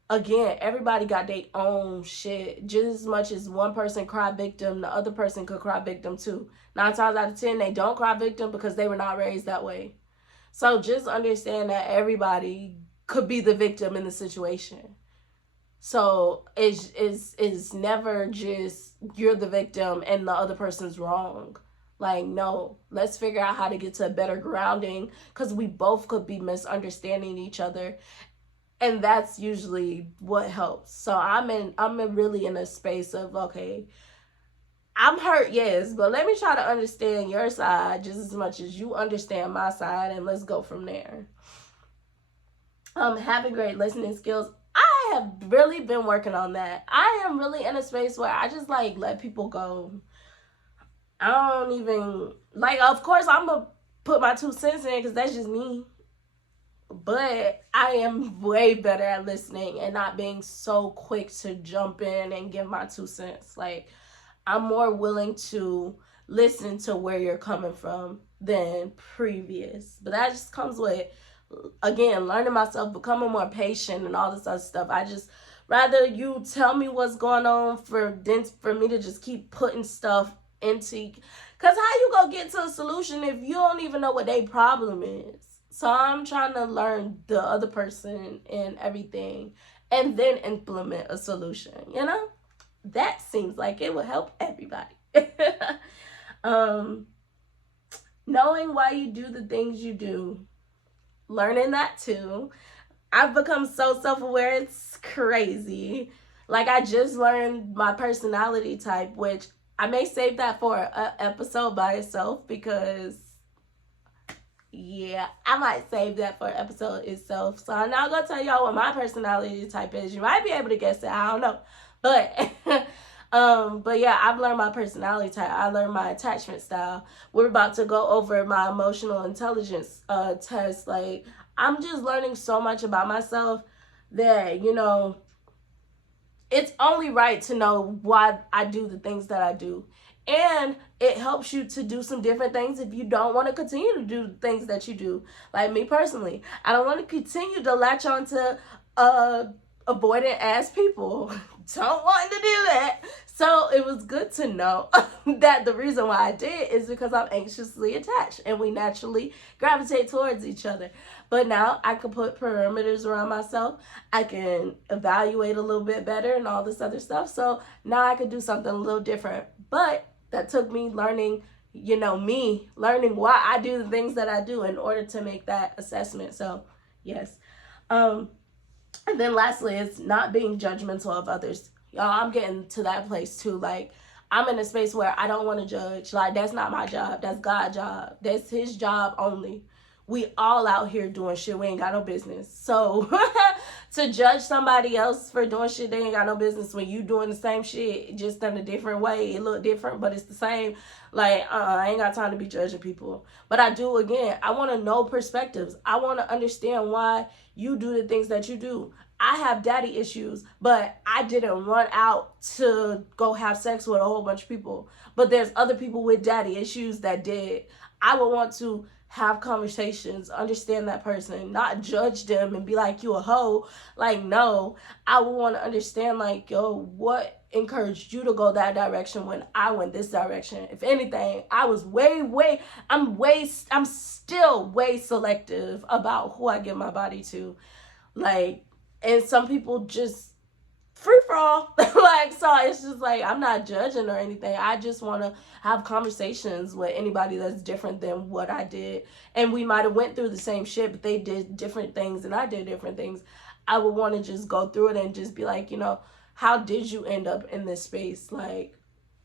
again, everybody got their own shit. Just as much as one person cry victim, the other person could cry victim too. 9 times out of 10, they don't cry victim because they were not raised that way. So just understand that everybody could be the victim in the situation. So it's never just you're the victim and the other person's wrong. Like, no, let's figure out how to get to a better grounding, because we both could be misunderstanding each other, and that's usually what helps. So really in a space of, okay, I'm hurt, yes, but let me try to understand your side just as much as you understand my side, and let's go from there. Having great listening skills. I have really been working on that. I am really in a space where I just like let people go. I don't even like. Of course, I'm gonna put my 2 cents in because that's just me. But I am way better at listening and not being so quick to jump in and give my 2 cents. Like, I'm more willing to listen to where you're coming from than previous. But that just comes with, again, learning myself, becoming more patient and all this other stuff. I just rather you tell me what's going on for me to just keep putting stuff into, because how you gonna get to a solution if you don't even know what their problem is? So I'm trying to learn the other person and everything and then implement a solution, you know? That seems like it would help everybody. um Knowing why you do the things you do, learning that too. I've become so self-aware, it's crazy. Like, I just learned my personality type, which I may save that for an episode by itself, because yeah, I might save that for an episode itself. So I'm not gonna tell y'all what my personality type is. You might be able to guess it, I don't know. But but yeah, I've learned my personality type. I learned my attachment style. We're about to go over my emotional intelligence test. Like, I'm just learning so much about myself that, you know, it's only right to know why I do the things that I do. And it helps you to do some different things if you don't want to continue to do things that you do. Like me personally, I don't want to continue to latch on to avoidant ass people. Don't want to do that. So it was good to know that the reason why I did is because I'm anxiously attached and we naturally gravitate towards each other. But now I can put perimeters around myself. I can evaluate a little bit better and all this other stuff. So now I can do something a little different. But that took me learning, you know, me learning why I do the things that I do in order to make that assessment. So yes. And then lastly, it's not being judgmental of others. Y'all, I'm getting to that place too. Like, I'm in a space where I don't want to judge. Like, that's not my job. That's God's job. That's his job only. We all out here doing shit we ain't got no business. So to judge somebody else for doing shit they ain't got no business when you doing the same shit just in a different way, it look different but it's the same. Like, I ain't got time to be judging people. But I do, again, I want to know perspectives. I want to understand why you do the things that you do. I have daddy issues, but I didn't run out to go have sex with a whole bunch of people. But there's other people with daddy issues that did. I would want to have conversations, understand that person, not judge them and be like, you a hoe. Like, no, I would want to understand, like, yo, what encouraged you to go that direction when I went this direction? If anything, I was I'm still way selective about who I give my body to. Like, and some people just free for all. Like, so it's just like, I'm not judging or anything. I just want to have conversations with anybody that's different than what I did. And we might have went through the same shit, but they did different things and I did different things. I would want to just go through it and just be like, you know, how did you end up in this space? Like,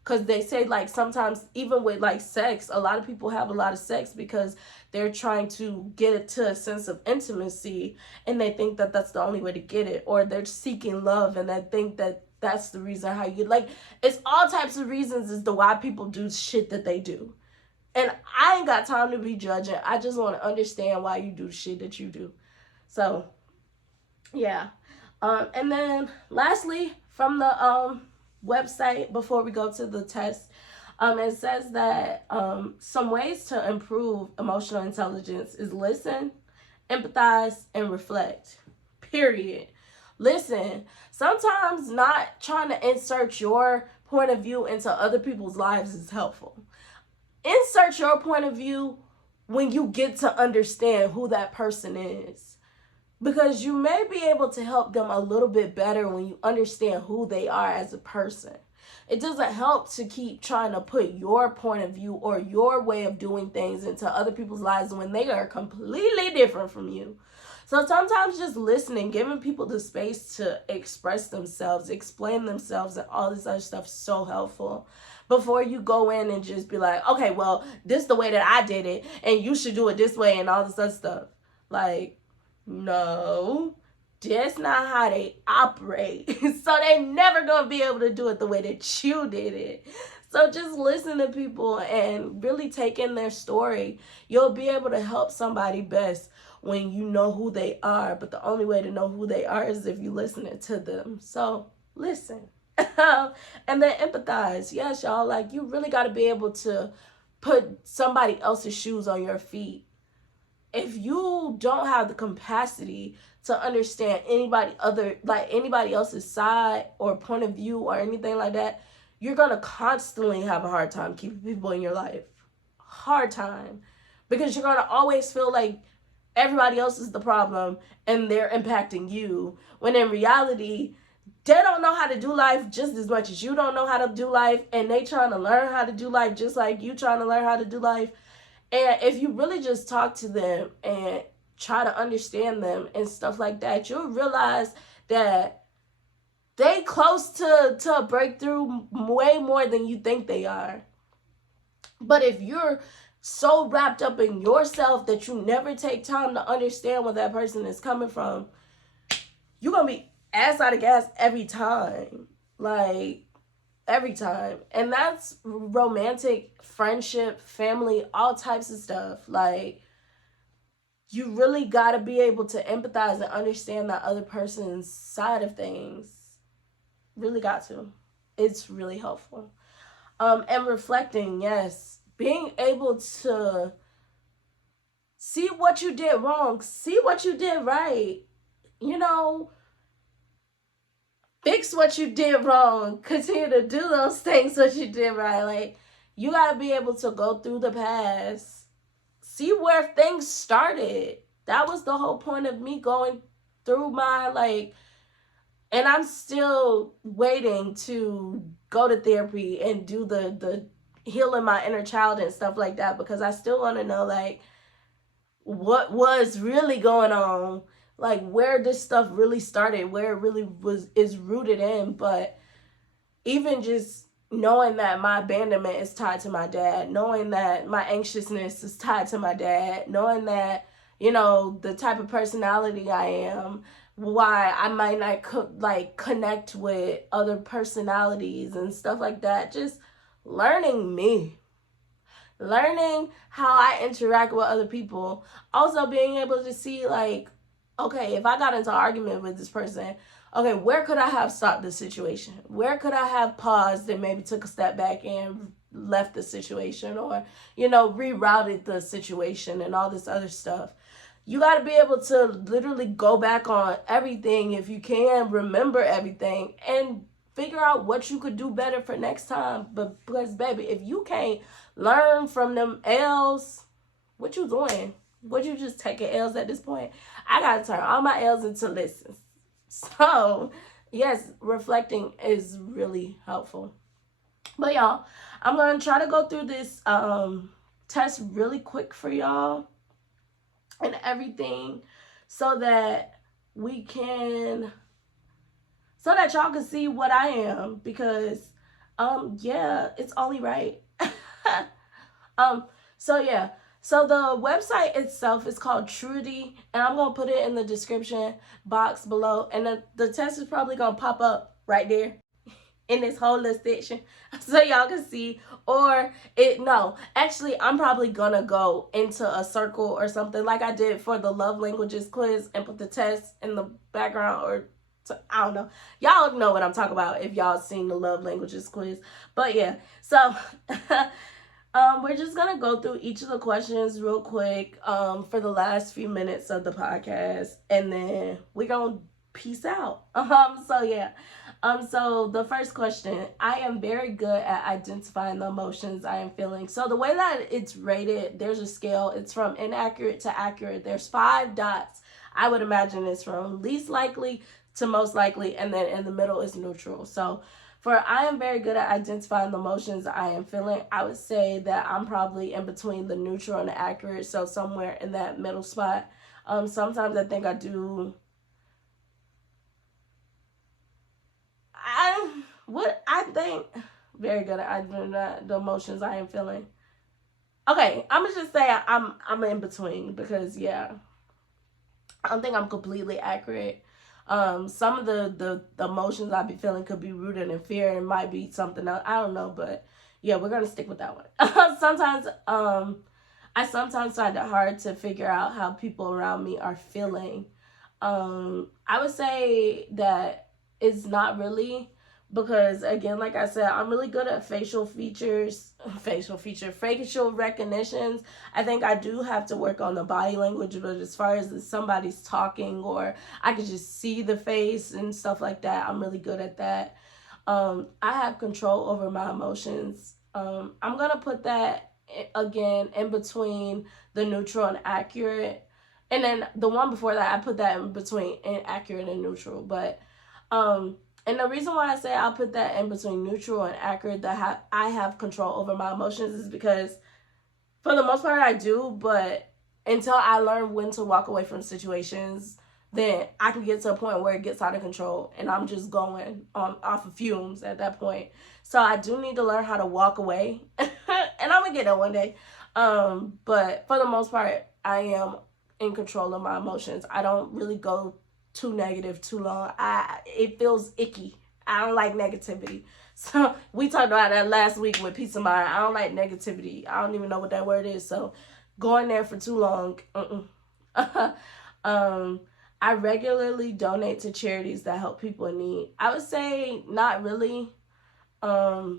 because they say, like, sometimes even with like sex, a lot of people have a lot of sex because they're trying to get it to a sense of intimacy and they think that that's the only way to get it, or they're seeking love and they think that that's the reason how you, like, it's all types of reasons as to why people do shit that they do. And I ain't got time to be judging. I just want to understand why you do the shit that you do. So yeah. And then lastly, from the website, before we go to the test, it says that some ways to improve emotional intelligence is listen, empathize, and reflect. Period. Listen. Sometimes not trying to insert your point of view into other people's lives is helpful. Insert your point of view when you get to understand who that person is, because you may be able to help them a little bit better when you understand who they are as a person. It doesn't help to keep trying to put your point of view or your way of doing things into other people's lives when they are completely different from you. So sometimes just listening, giving people the space to express themselves, explain themselves, and all this other stuff is so helpful. Before you go in and just be like, okay, well, this is the way that I did it, and you should do it this way and all this other stuff. Like, no, that's not how they operate. So they never gonna be able to do it the way that you did it. So just listen to people and really take in their story. You'll be able to help somebody best when you know who they are. But the only way to know who they are is if you listen to them. So listen. And then empathize. Yes, y'all, like, you really got to be able to put somebody else's shoes on your feet. If you don't have the capacity to understand anybody else's side or point of view or anything like that, you're going to constantly have a hard time keeping people in your life. Hard time. Because you're going to always feel like everybody else is the problem and they're impacting you. When in reality, they don't know how to do life just as much as you don't know how to do life. And they trying to learn how to do life just like you trying to learn how to do life. And if you really just talk to them and try to understand them and stuff like that, you'll realize that they close to a breakthrough way more than you think they are. But if you're so wrapped up in yourself that you never take time to understand where that person is coming from, you're going to be ass out of gas every time. Like, every time. And that's romantic, friendship, family, all types of stuff. Like, you really got to be able to empathize and understand that other person's side of things. Really got to. It's really helpful. And reflecting, yes. Being able to see what you did wrong, see what you did right. You know, fix what you did wrong. Continue to do those things what you did right. Like, you got to be able to go through the past. See where things started. That was the whole point of me going through my, like, and I'm still waiting to go to therapy and do the healing my inner child and stuff like that, because I still want to know, like, what was really going on, like where this stuff really started, where it really is rooted in. But even just knowing that my abandonment is tied to my dad, knowing that my anxiousness is tied to my dad, knowing that, you know, the type of personality I am, why I might not connect with other personalities and stuff like that. Just learning me, learning how I interact with other people. Also being able to see, like, okay, if I got into an argument with this person, okay, where could I have stopped the situation? Where could I have paused and maybe took a step back and left the situation, or, you know, rerouted the situation and all this other stuff. You got to be able to literally go back on everything, if you can, remember everything, and figure out what you could do better for next time. But because, baby, if you can't learn from them L's, what you doing? What you just taking L's at this point? I got to turn all my L's into lessons. So, yes, reflecting is really helpful. But, y'all, I'm going to try to go through this test really quick for y'all and everything, so that we can, so that y'all can see what I am, because yeah, it's only right. So the website itself is called Truity, and I'm gonna put it in the description box below, and the test is probably gonna pop up right there in this whole little section so y'all can see. Or actually, I'm probably gonna go into a circle or something like I did for the love languages quiz and put the test in the background, or I don't know. Y'all know what I'm talking about if y'all seen the love languages quiz. But yeah, so we're just gonna go through each of the questions real quick for the last few minutes of the podcast, and then we're gonna peace out. So the first question: I am very good at identifying the emotions I am feeling. So the way that it's rated, there's a scale. It's from inaccurate to accurate. There's 5 dots. I would imagine it's from least likely to most likely, and then in the middle is neutral. So for I am very good at identifying the emotions I am feeling, I would say that I'm probably in between the neutral and the accurate, so somewhere in that middle spot. Sometimes I think I do. I think very good at identifying the emotions I am feeling. Okay, I'm gonna just say I'm in between, because yeah, I don't think I'm completely accurate. Some of the emotions I be feeling could be rooted in fear, and might be something else. I don't know, but yeah, we're gonna stick with that one. I sometimes find it hard to figure out how people around me are feeling. I would say that it's not really, because again, like I said, I'm really good at facial recognitions. I think I do have to work on the body language, but as far as if somebody's talking, or I could just see the face and stuff like that, I'm really good at that. I have control over my emotions. I'm gonna put that again in between the neutral and accurate, and then the one before that I put that in between inaccurate and neutral. But and the reason why I say I'll put that in between neutral and accurate, that I have control over my emotions, is because for the most part I do, but until I learn when to walk away from situations, then I can get to a point where it gets out of control and I'm just going on off of fumes at that point. So I do need to learn how to walk away. And I'm gonna get there one day. But for the most part, I am in control of my emotions. I don't really go too negative too long. It feels icky. I don't like negativity. So we talked about that last week with peace of mind. I don't like negativity. I don't even know what that word is. So going there for too long. I regularly donate to charities that help people in need. I would say not really. Yeah.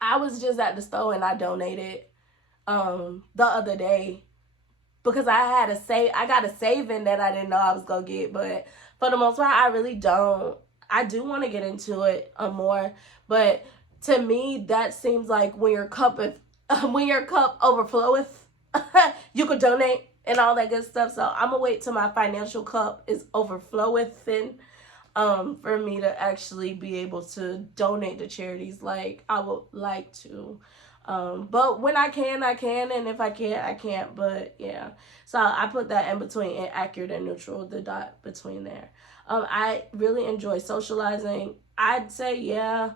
I was just at the store and I donated the other day because I got a saving that I didn't know I was gonna get, but for the most part I really don't. I do want to get into it more, but to me that seems like when your cup when your cup overfloweth, you could donate and all that good stuff. So I'm gonna wait till my financial cup is overfloweth and for me to actually be able to donate to charities like I would like to. But when I can, and if I can't, I can't. But yeah, so I put that in between inaccurate and neutral, the dot between there. I really enjoy socializing. I'd say yeah.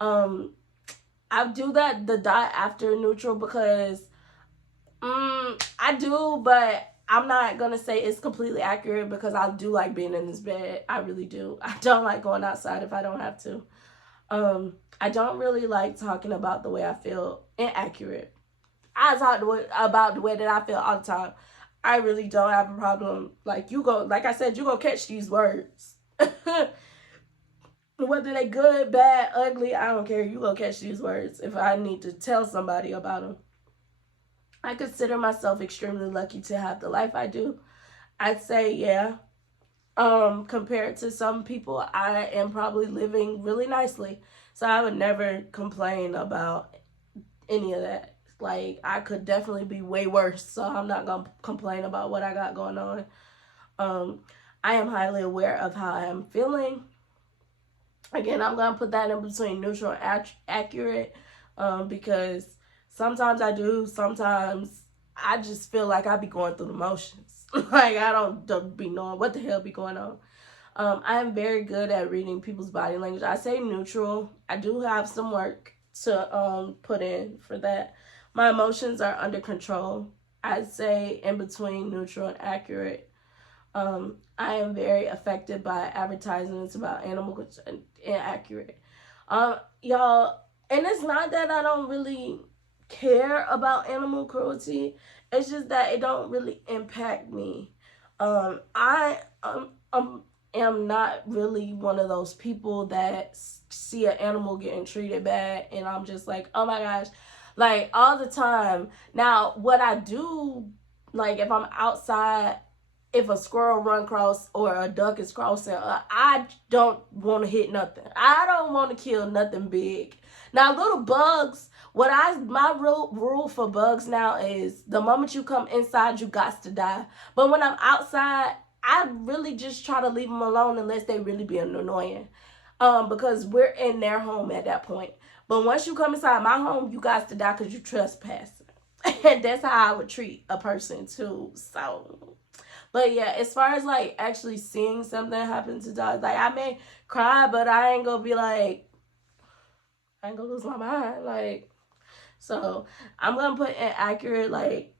I do that the dot after neutral because I do, but I'm not gonna say it's completely accurate because I do like being in this bed. I really do. I don't like going outside if I don't have to. I don't really like talking about the way I feel. Inaccurate. I talk about the way that I feel all the time. I really don't have a problem. Like I said, you go catch these words. Whether they good, bad, ugly, I don't care. You go catch these words if I need to tell somebody about them. I consider myself extremely lucky to have the life I do. I'd say, yeah. Compared to some people, I am probably living really nicely. So I would never complain about any of that. Like, I could definitely be way worse. So I'm not going to complain about what I got going on. I am highly aware of how I am feeling. Again, I'm going to put that in between neutral and accurate because sometimes I do, sometimes I just feel like I be going through the motions. Like I don't be knowing what the hell be going on. I am very good at reading people's body language. I say neutral. I do have some work to put in for that. My emotions are under control. I'd say in between neutral and accurate. I am very affected by advertisements about animals and inaccurate. Y'all, and it's not that I don't really care about animal cruelty. It's just that it don't really impact me. I am not really one of those people that see an animal getting treated bad and I'm just like, oh my gosh, like all the time. Now, what I do, like if I'm outside, if a squirrel run across or a duck is crossing, I don't want to hit nothing. I don't want to kill nothing big. Now, little bugs, my rule for bugs now is the moment you come inside, you got to die. But when I'm outside, I really just try to leave them alone unless they really be annoying. Because we're in their home at that point. But once you come inside my home, you got to die because you trespassing. And that's how I would treat a person too. So, but yeah, as far as like actually seeing something happen to dogs, like I may cry, but I ain't gonna be like, I ain't gonna lose my mind. Like, so I'm gonna put an accurate, like,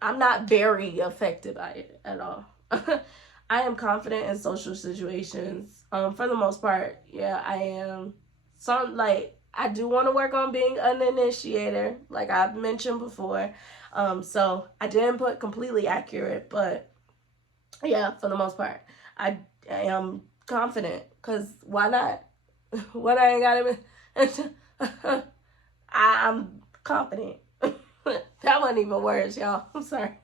I'm not very affected by it at all. I am confident in social situations. For the most part, yeah, I am. Some like I do want to work on being an initiator, like I've mentioned before. So I didn't put completely accurate, but yeah, for the most part, I am confident. Cause why not? What I ain't got to. I'm confident. That wasn't even words, y'all. I'm sorry.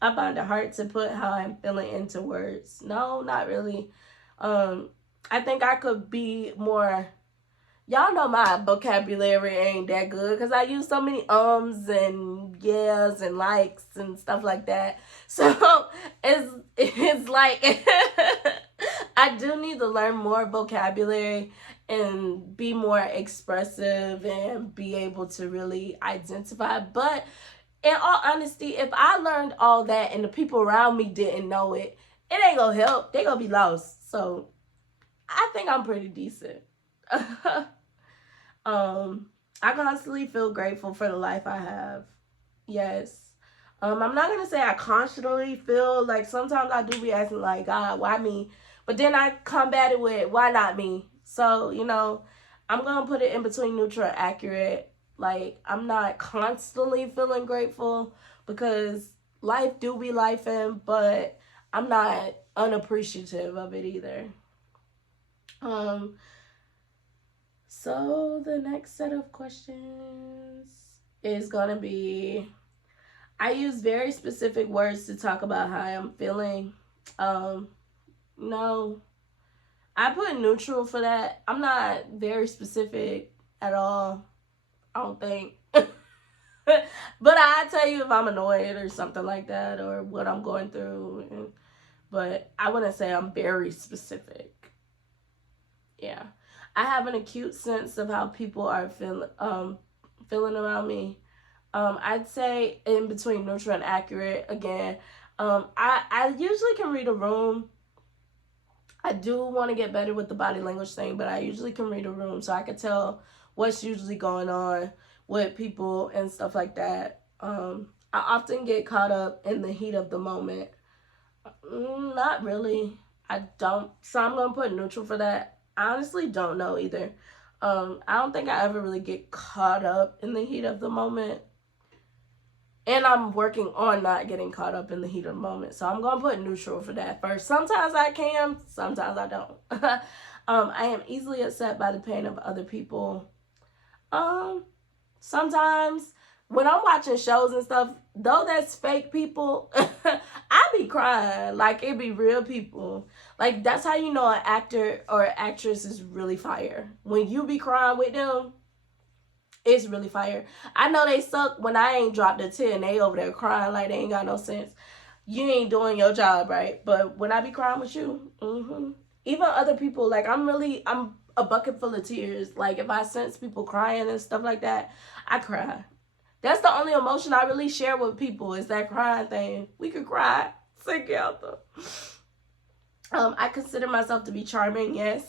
I find it hard to put how I'm feeling into words. No, not really. I think I could be more. Y'all know my vocabulary ain't that good because I use so many and yes and likes and stuff like that. So it's like I do need to learn more vocabulary and be more expressive and be able to really identify. But in all honesty, if I learned all that and the people around me didn't know it, it ain't gonna help. They gonna be lost. So I think I'm pretty decent. I constantly feel grateful for the life I have. Yes. I'm not gonna say I constantly feel like sometimes I do be asking like God, why me? But then I combat it with why not me? So, I'm gonna put it in between neutral and accurate. Like I'm not constantly feeling grateful because life do be lifing, but I'm not unappreciative of it either. Um so the next set of questions is gonna be, I use very specific words to talk about how I'm feeling. Um, no, I put neutral for that. I'm not very specific at all. I don't think. But I tell you if I'm annoyed or something like that or what I'm going through. But I wouldn't say I'm very specific. Yeah, I have an acute sense of how people are feeling around me. I'd say in between neutral and accurate again. I usually can read a room. I do want to get better with the body language thing, but I usually can read a room, so I can tell what's usually going on with people and stuff like that. I often get caught up in the heat of the moment. Not really. I don't. So I'm gonna put neutral for that. I honestly don't know either. I don't think I ever really get caught up in the heat of the moment. And I'm working on not getting caught up in the heat of the moment. So I'm going to put neutral for that first. Sometimes I can, sometimes I don't. I am easily upset by the pain of other people. Sometimes when I'm watching shows and stuff, though that's fake people, I be crying. Like it be real people. Like that's how you know an actor or actress is really fire. When you be crying with them, it's really fire. I know they suck when I ain't dropped a tear and they over there crying like they ain't got no sense. You ain't doing your job right. But when I be crying with you, even other people, like I'm a bucket full of tears. Like if I sense people crying and stuff like that, I cry. That's the only emotion I really share with people is that crying thing. We could cry together. I consider myself to be charming, yes.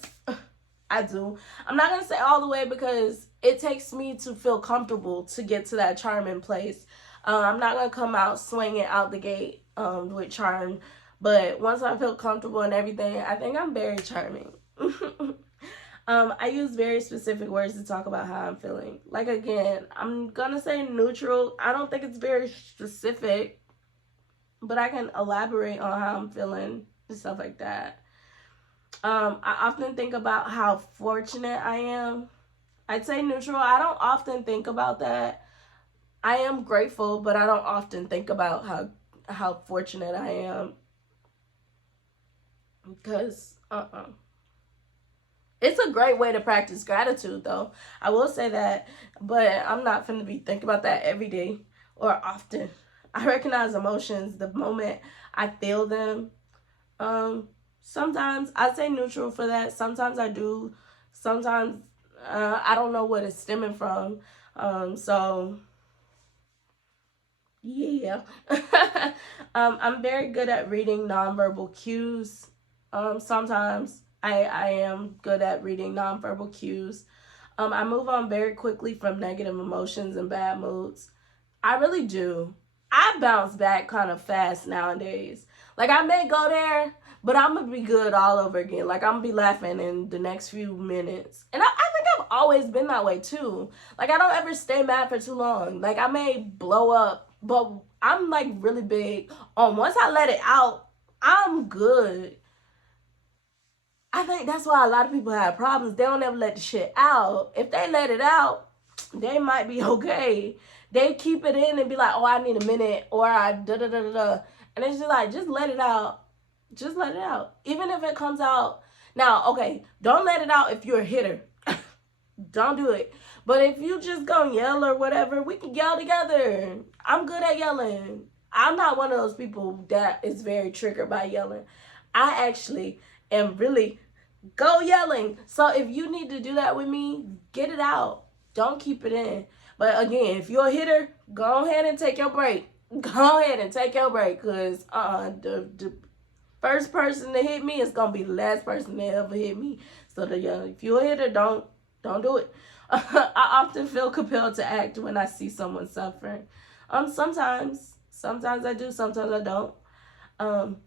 I do. I'm not going to say all the way because it takes me to feel comfortable to get to that charming place. I'm not going to come out swinging out the gate with charm. But once I feel comfortable and everything, I think I'm very charming. I use very specific words to talk about how I'm feeling. Like, again, I'm going to say neutral. I don't think it's very specific, but I can elaborate on how I'm feeling and stuff like that. I often think about how fortunate I am. I'd say neutral. I don't often think about that. I am grateful, but I don't often think about how fortunate I am. Because it's a great way to practice gratitude, though. I will say that, but I'm not finna be thinking about that every day or often. I recognize emotions the moment I feel them. Sometimes I say neutral for that. Sometimes I do. Sometimes I don't know what it's stemming from. So yeah. I'm very good at reading nonverbal cues. Sometimes I am good at reading nonverbal cues. I move on very quickly from negative emotions and bad moods. I really do. I bounce back kind of fast nowadays. Like I may go there, but I'm gonna be good all over again. Like I'm gonna be laughing in the next few minutes. And I think I've always been that way too. Like I don't ever stay mad for too long. Like I may blow up, but I'm like really big on once I let it out, I'm good. I think that's why a lot of people have problems. They don't ever let the shit out. If they let it out, they might be okay. They keep it in and be like, oh, I need a minute, or I da da da da da. And it's just like, just let it out. Just let it out. Even if it comes out Now, okay, don't let it out if you're a hitter. Don't do it. But if you just gonna yell or whatever, we can yell together. I'm good at yelling. I'm not one of those people that is very triggered by yelling. I actually am really go yelling. So if you need to do that with me, get it out. Don't keep it in. But again, if you're a hitter, go ahead and take your break. Go ahead and take your break, because the first person to hit me is gonna be the last person to ever hit me. So if you're a hitter, don't do it. I often feel compelled to act when I see someone suffering. Sometimes I do, sometimes I don't. Um,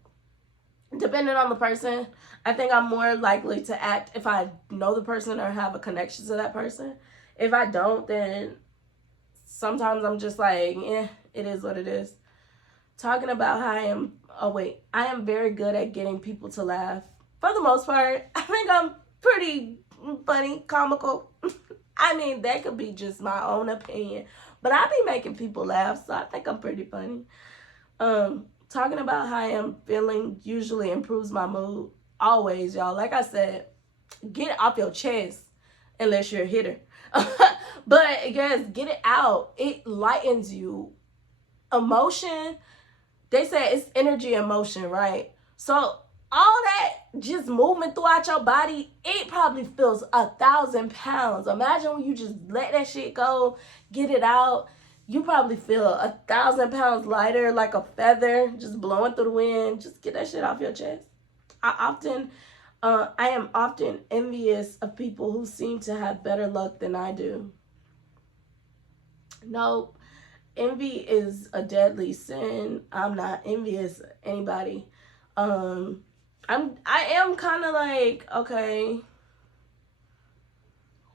Depending on the person, I think I'm more likely to act if I know the person or have a connection to that person. If I don't, then sometimes I'm just like, it is what it is. Talking about how I am very good at getting people to laugh. For the most part, I think I'm pretty funny, comical. I mean, that could be just my own opinion, but I be making people laugh, so I think I'm pretty funny. Talking about how I am feeling usually improves my mood. Always, y'all. Like I said, get it off your chest unless you're a hitter. But yes, get it out. It lightens you. Emotion, they say it's energy and motion, right? So all that just movement throughout your body, it probably feels 1,000 pounds. Imagine when you just let that shit go, get it out. You probably feel 1,000 pounds lighter, like a feather, just blowing through the wind. Just get that shit off your chest. I am often envious of people who seem to have better luck than I do. Nope. Envy is a deadly sin. I'm not envious of anybody. Um, I am kind of like, okay,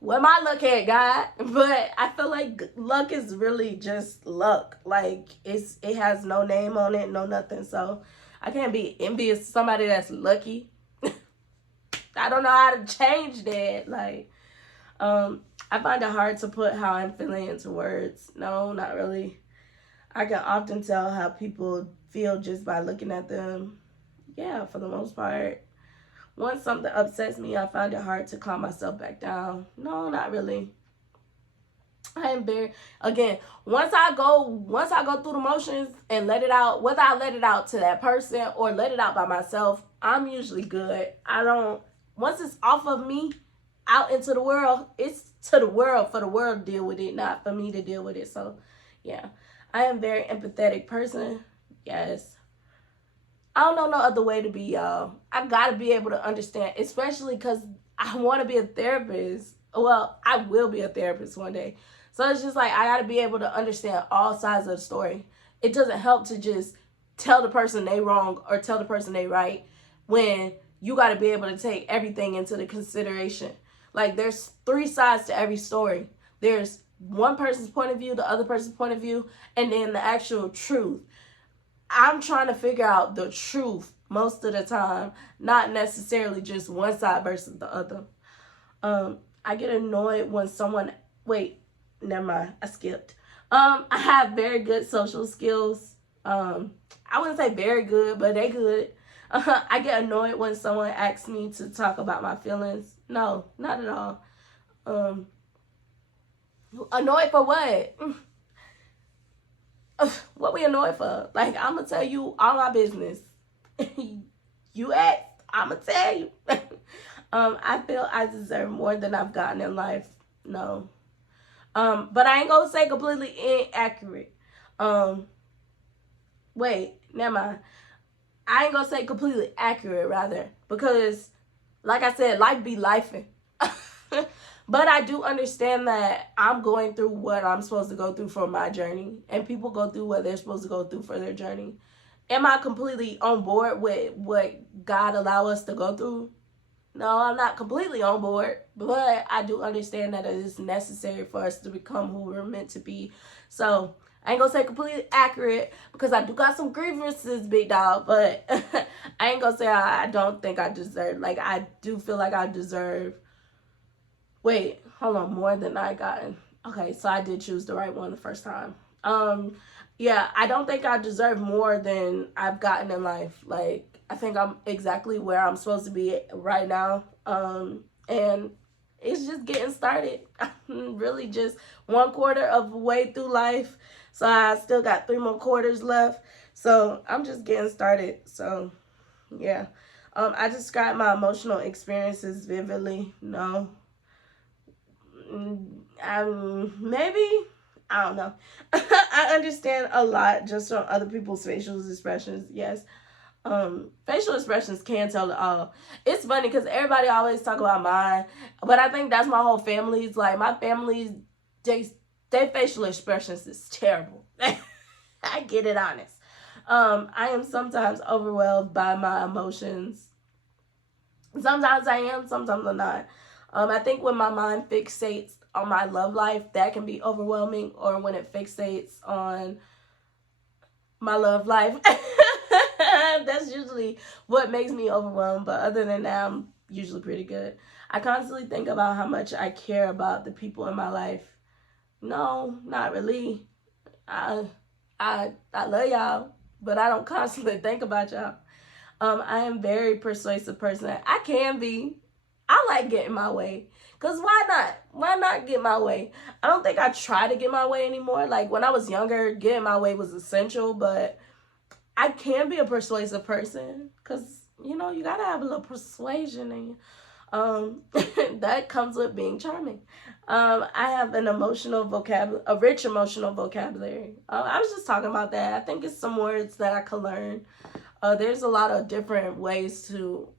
where my luck at, God? But I feel like luck is really just luck. Like it has no name on it, no nothing. So I can't be envious of somebody that's lucky. I don't know how to change that. Like, I find it hard to put how I'm feeling into words. No, not really. I can often tell how people feel just by looking at them. Yeah, for the most part. Once something upsets me, I find it hard to calm myself back down. No, not really. I am very again, once I go through the motions and let it out, whether I let it out to that person or let it out by myself, I'm usually good. I don't once it's off of me out into the world, it's to the world for the world to deal with it, not for me to deal with it. So yeah. I am a very empathetic person. Yes. I don't know no other way to be, y'all. I gotta be able to understand, especially because I want to be a therapist. Well, I will be a therapist one day. So it's just like I gotta be able to understand all sides of the story. It doesn't help to just tell the person they wrong or tell the person they right when you gotta be able to take everything into the consideration. Like there's three sides to every story. There's one person's point of view, the other person's point of view, and then the actual truth. I'm trying to figure out the truth most of the time, not necessarily just one side versus the other. I get annoyed when someone wait, never mind, I skipped. I have very good social skills. I wouldn't say very good, but they good. I get annoyed when someone asks me to talk about my feelings. No, not at all. Annoyed for what? What we annoyed for? Like, I'm gonna tell you all my business. You ask, I'm gonna tell you. I feel I deserve more than I've gotten in life. No. But I ain't gonna say completely inaccurate. Wait, never mind. I ain't gonna say completely accurate, rather, because, like I said, life be lifing. But I do understand that I'm going through what I'm supposed to go through for my journey, and people go through what they're supposed to go through for their journey. Am I completely on board with what God allow us to go through? No, I'm not completely on board, but I do understand that it is necessary for us to become who we're meant to be. So I ain't gonna say completely accurate because I do got some grievances, big dog, but I ain't gonna say I don't think I deserve. Like, I do feel like I deserve. Wait, hold on, more than I gotten. Okay, so I did choose the right one the first time. yeah, I don't think I deserve more than I've gotten in life. Like, I think I'm exactly where I'm supposed to be right now. And it's just getting started. I'm really just 1/4 of the way through life. So I still got 3 more quarters left. So I'm just getting started. So yeah. I describe my emotional experiences vividly. No. Maybe, I don't know. I understand a lot just from other people's facial expressions. Yes, facial expressions can tell it all. It's funny because everybody always talk about mine, but I think that's my whole family's. Like my family's, they their facial expressions is terrible. I get it honest. I am sometimes overwhelmed by my emotions. Sometimes I am, sometimes I'm not. I think when my mind fixates on my love life, that can be overwhelming, or when it fixates on my love life, that's usually what makes me overwhelmed. But other than that, I'm usually pretty good. I constantly think about how much I care about the people in my life. No, not really. I I love y'all, but I don't constantly think about y'all. I am very persuasive person. I can be. I like getting my way. Cause why not? Why not get my way? I don't think I try to get my way anymore. Like when I was younger, getting my way was essential, but I can be a persuasive person. Cause you know, you gotta have a little persuasion in you. That comes with being charming. I have an emotional vocabulary, a rich emotional vocabulary. I was just talking about that. I think it's some words that I could learn. There's a lot of different ways to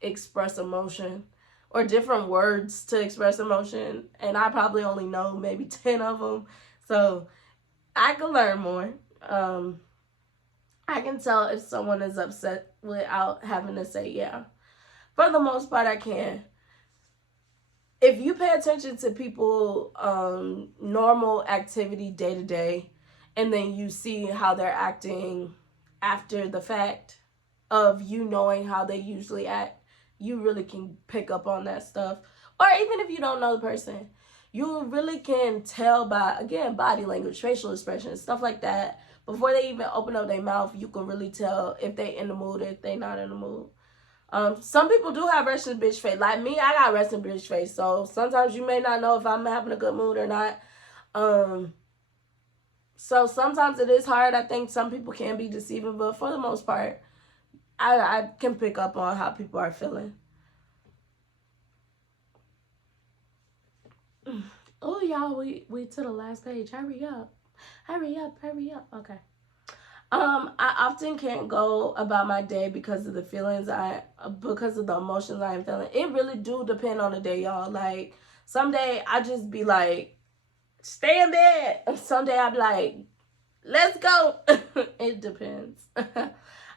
express emotion or different words to express emotion, and I probably only know maybe 10 of them. So I can learn more. Um, I can tell if someone is upset without having to say yeah. For the most part, I can. If you pay attention to people normal activity day to day, and then you see how they're acting after the fact of you knowing how they usually act, you really can pick up on that stuff. Or even if you don't know the person, you really can tell by, again, body language, facial expressions, stuff like that. Before they even open up their mouth, you can really tell if they in the mood or if they not in the mood. Some people do have resting bitch face. Like me, I got resting bitch face. So sometimes you may not know if I'm having a good mood or not. Um, so sometimes it is hard. I think some people can be deceiving, but for the most part, I can pick up on how people are feeling. Oh, y'all, we to the last page. Hurry up. Hurry up. Hurry up. Okay. I often can't go about my day because of the feelings because of the emotions I am feeling. It really do depend on the day, y'all. Like, some day I just be like, stay in bed. And some day I be like, let's go. It depends.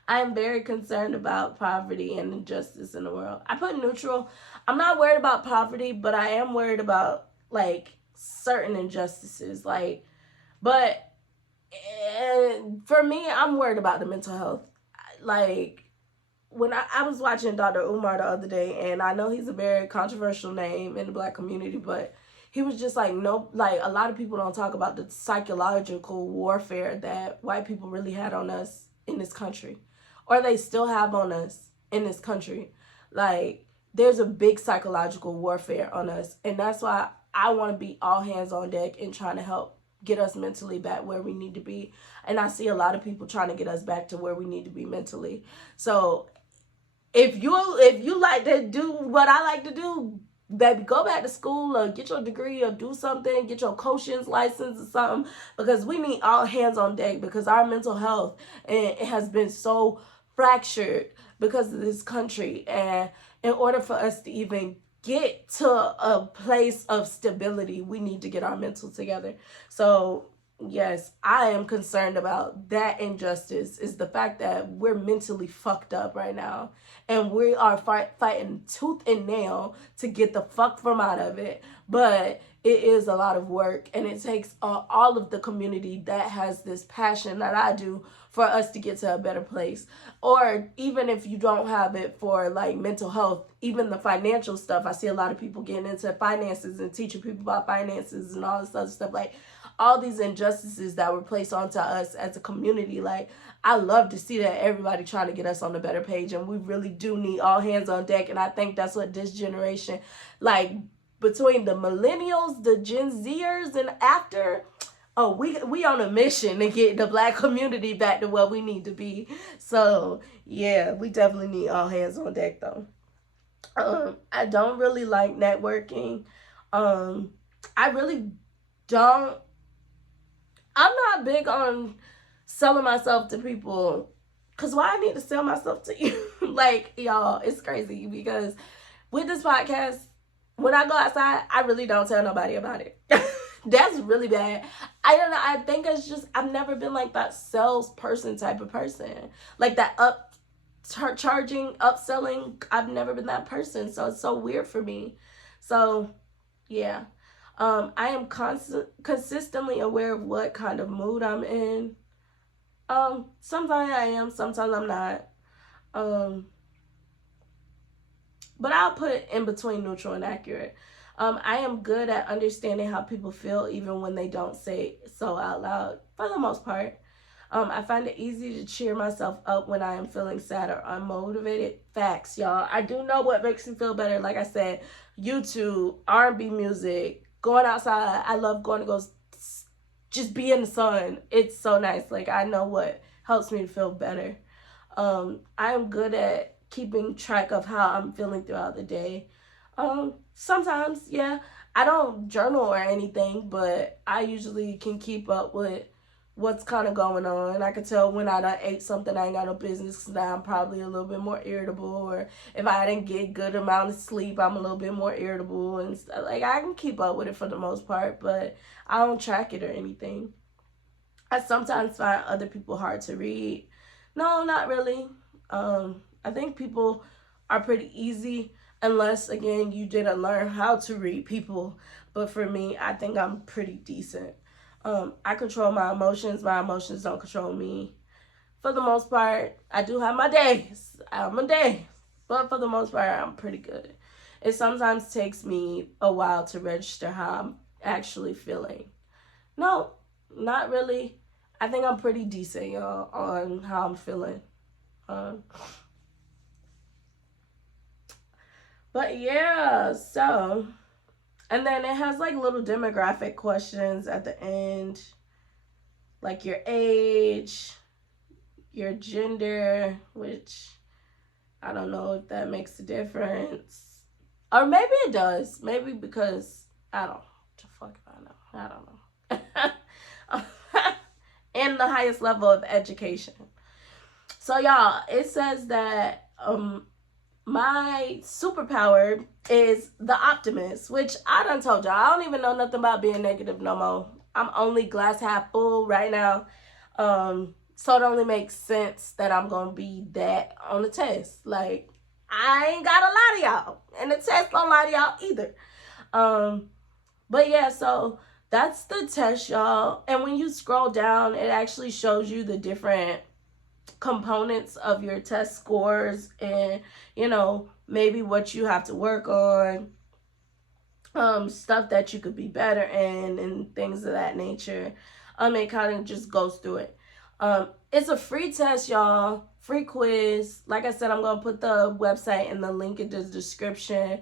I'm very concerned about poverty and injustice in the world. I put neutral. I'm not worried about poverty, but I am worried about like certain injustices. Like, but and for me, I'm worried about the mental health. Like when I was watching Dr. Umar the other day, and I know he's a very controversial name in the Black community, but he was just like, no, like a lot of people don't talk about the psychological warfare that white people really had on us in this country, or they still have on us in this country. Like there's a big psychological warfare on us, and that's why I want to be all hands on deck in trying to help get us mentally back where we need to be. And I see a lot of people trying to get us back to where we need to be mentally. So if you like to do what I like to do, baby, go back to school or get your degree or do something, get your coaching's license or something, because we need all hands on deck, because our mental health it has been so fractured because of this country. And in order for us to even get to a place of stability, we need to get our mental together. So yes, I am concerned about that injustice, is the fact that we're mentally fucked up right now, and we are fighting tooth and nail to get the fuck from out of it. But it is a lot of work, and it takes all of the community that has this passion that I do for us to get to a better place. Or even if you don't have it for like mental health, even the financial stuff, I see a lot of people getting into finances and teaching people about finances and all this other stuff. Like all these injustices that were placed onto us as a community. Like, I love to see that everybody trying to get us on a better page, and we really do need all hands on deck. And I think that's what this generation, like between the millennials, the Gen Zers, and after, oh, we on a mission to get the Black community back to where we need to be. So yeah, we definitely need all hands on deck though. I don't really like networking. I really don't. I'm not big on selling myself to people. Cause why I need to sell myself to you? Like, y'all, it's crazy because with this podcast, when I go outside, I really don't tell nobody about it. That's really bad. I don't know. I think it's just I've never been like that salesperson type of person. Like that charging, upselling. I've never been that person. So it's so weird for me. So yeah. I am consistently aware of what kind of mood I'm in. Sometimes I am, sometimes I'm not. But I'll put in between neutral and accurate. I am good at understanding how people feel even when they don't say so out loud, for the most part. I find it easy to cheer myself up when I am feeling sad or unmotivated. Facts, y'all. I do know what makes me feel better. Like I said, YouTube, R&B music, going outside. I love going to go just be in the sun. It's so nice. Like, I know what helps me to feel better. I am good at keeping track of how I'm feeling throughout the day. Sometimes, yeah, I don't journal or anything, but I usually can keep up with what's kind of going on. I can tell when I done ate something I ain't got no business. Now I'm probably a little bit more irritable, or if I didn't get good amount of sleep, I'm a little bit more irritable and stuff. Like, I can keep up with it for the most part, but I don't track it or anything. I sometimes find other people hard to read. No, not really. I think people are pretty easy unless, again, you didn't learn how to read people. But for me, I think I'm pretty decent. I control my emotions. My emotions don't control me. For the most part, I do have my days. I have my days. But for the most part, I'm pretty good. It sometimes takes me a while to register how I'm actually feeling. No, not really. I think I'm pretty decent, y'all, on how I'm feeling. But yeah, so, and then it has like little demographic questions at the end, like your age, your gender, which I don't know if that makes a difference. Or maybe it does. Maybe because, I don't know. What the fuck if I know? I don't know. And the highest level of education. So y'all, it says that my superpower is the optimist, which I done told y'all. I don't even know nothing about being negative no more. I'm only glass half full right now. So it only makes sense that I'm going to be that on the test. Like, I ain't got a lot of y'all. And the test don't lie to y'all either. But yeah, so that's the test, y'all. And when you scroll down, it actually shows you the different components of your test scores and, you know, maybe what you have to work on, stuff that you could be better in and things of that nature. It kind of just goes through it. It's a free test, y'all. Free quiz. Like I said, I'm going to put the website and the link in the description,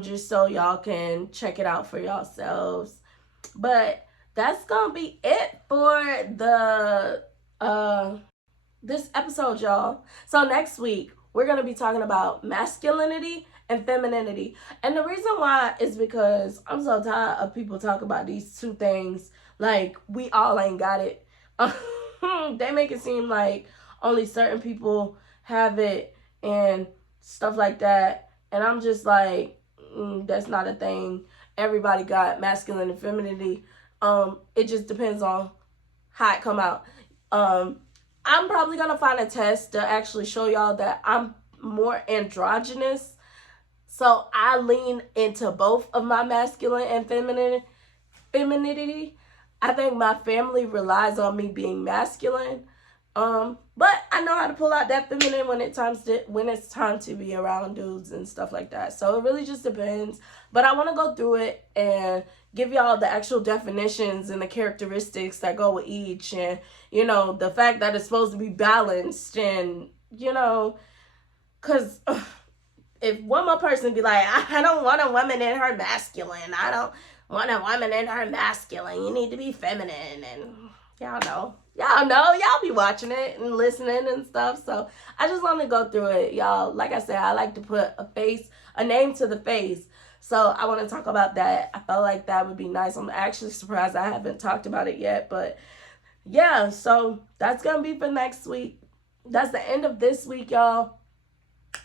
just so y'all can check it out for yourselves. But that's going to be it for the this episode, y'all. So next week, we're going to be talking about masculinity and femininity. And the reason why is because I'm so tired of people talking about these two things like we all ain't got it. They make it seem like only certain people have it and stuff like that. And I'm just like, that's not a thing. Everybody got masculine and femininity. It just depends on how it come out. I'm probably going to find a test to actually show y'all that I'm more androgynous. So I lean into both of my masculine and femininity. I think my family relies on me being masculine. But I know how to pull out that feminine when it's time to be around dudes and stuff like that. So it really just depends. But I want to go through it and give y'all the actual definitions and the characteristics that go with each, and the fact that it's supposed to be balanced, and because if one more person be like, I don't want a woman in her masculine, I don't want a woman in her masculine, you need to be feminine, and y'all be watching it and listening and stuff. So I just want to go through it, y'all. Like I said, I like to put a name to the face. So I want to talk about that. I felt like that would be nice. I'm actually surprised I haven't talked about it yet, but yeah, so that's gonna be for next week. That's the end of this week, y'all.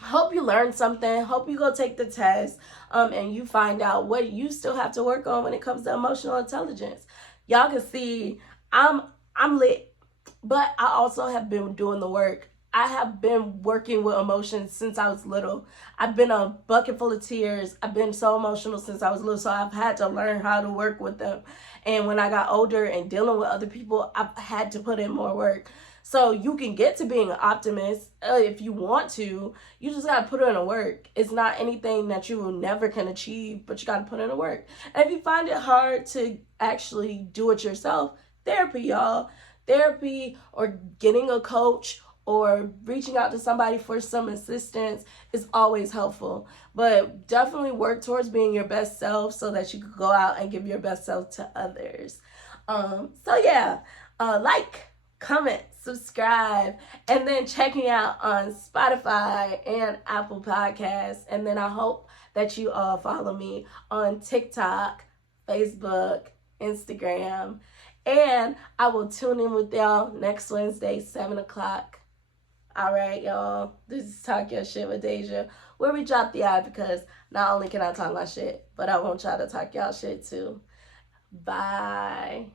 Hope you learned something. Hope you go take the test, and you find out what you still have to work on when it comes to emotional intelligence. Y'all can see I'm lit, but I also have been doing the work. I have been working with emotions since I was little. I've been a bucket full of tears. I've been so emotional since I was little, so I've had to learn how to work with them. And when I got older and dealing with other people, I've had to put in more work. So you can get to being an optimist if you want to. You just got to put in the work. It's not anything that you will never can achieve, but you got to put in the work. And if you find it hard to actually do it yourself, therapy, y'all. Therapy or getting a coach or reaching out to somebody for some assistance is always helpful. But definitely work towards being your best self so that you can go out and give your best self to others. So yeah, like, comment, subscribe, and then check me out on Spotify and Apple Podcasts. And then I hope that you all follow me on TikTok, Facebook, Instagram. And I will tune in with y'all next Wednesday, 7 o'clock. All right, y'all. This is Talk Your Shit with Deja, where we drop the eye because not only can I talk my shit, but I want y'all to talk y'all shit too. Bye.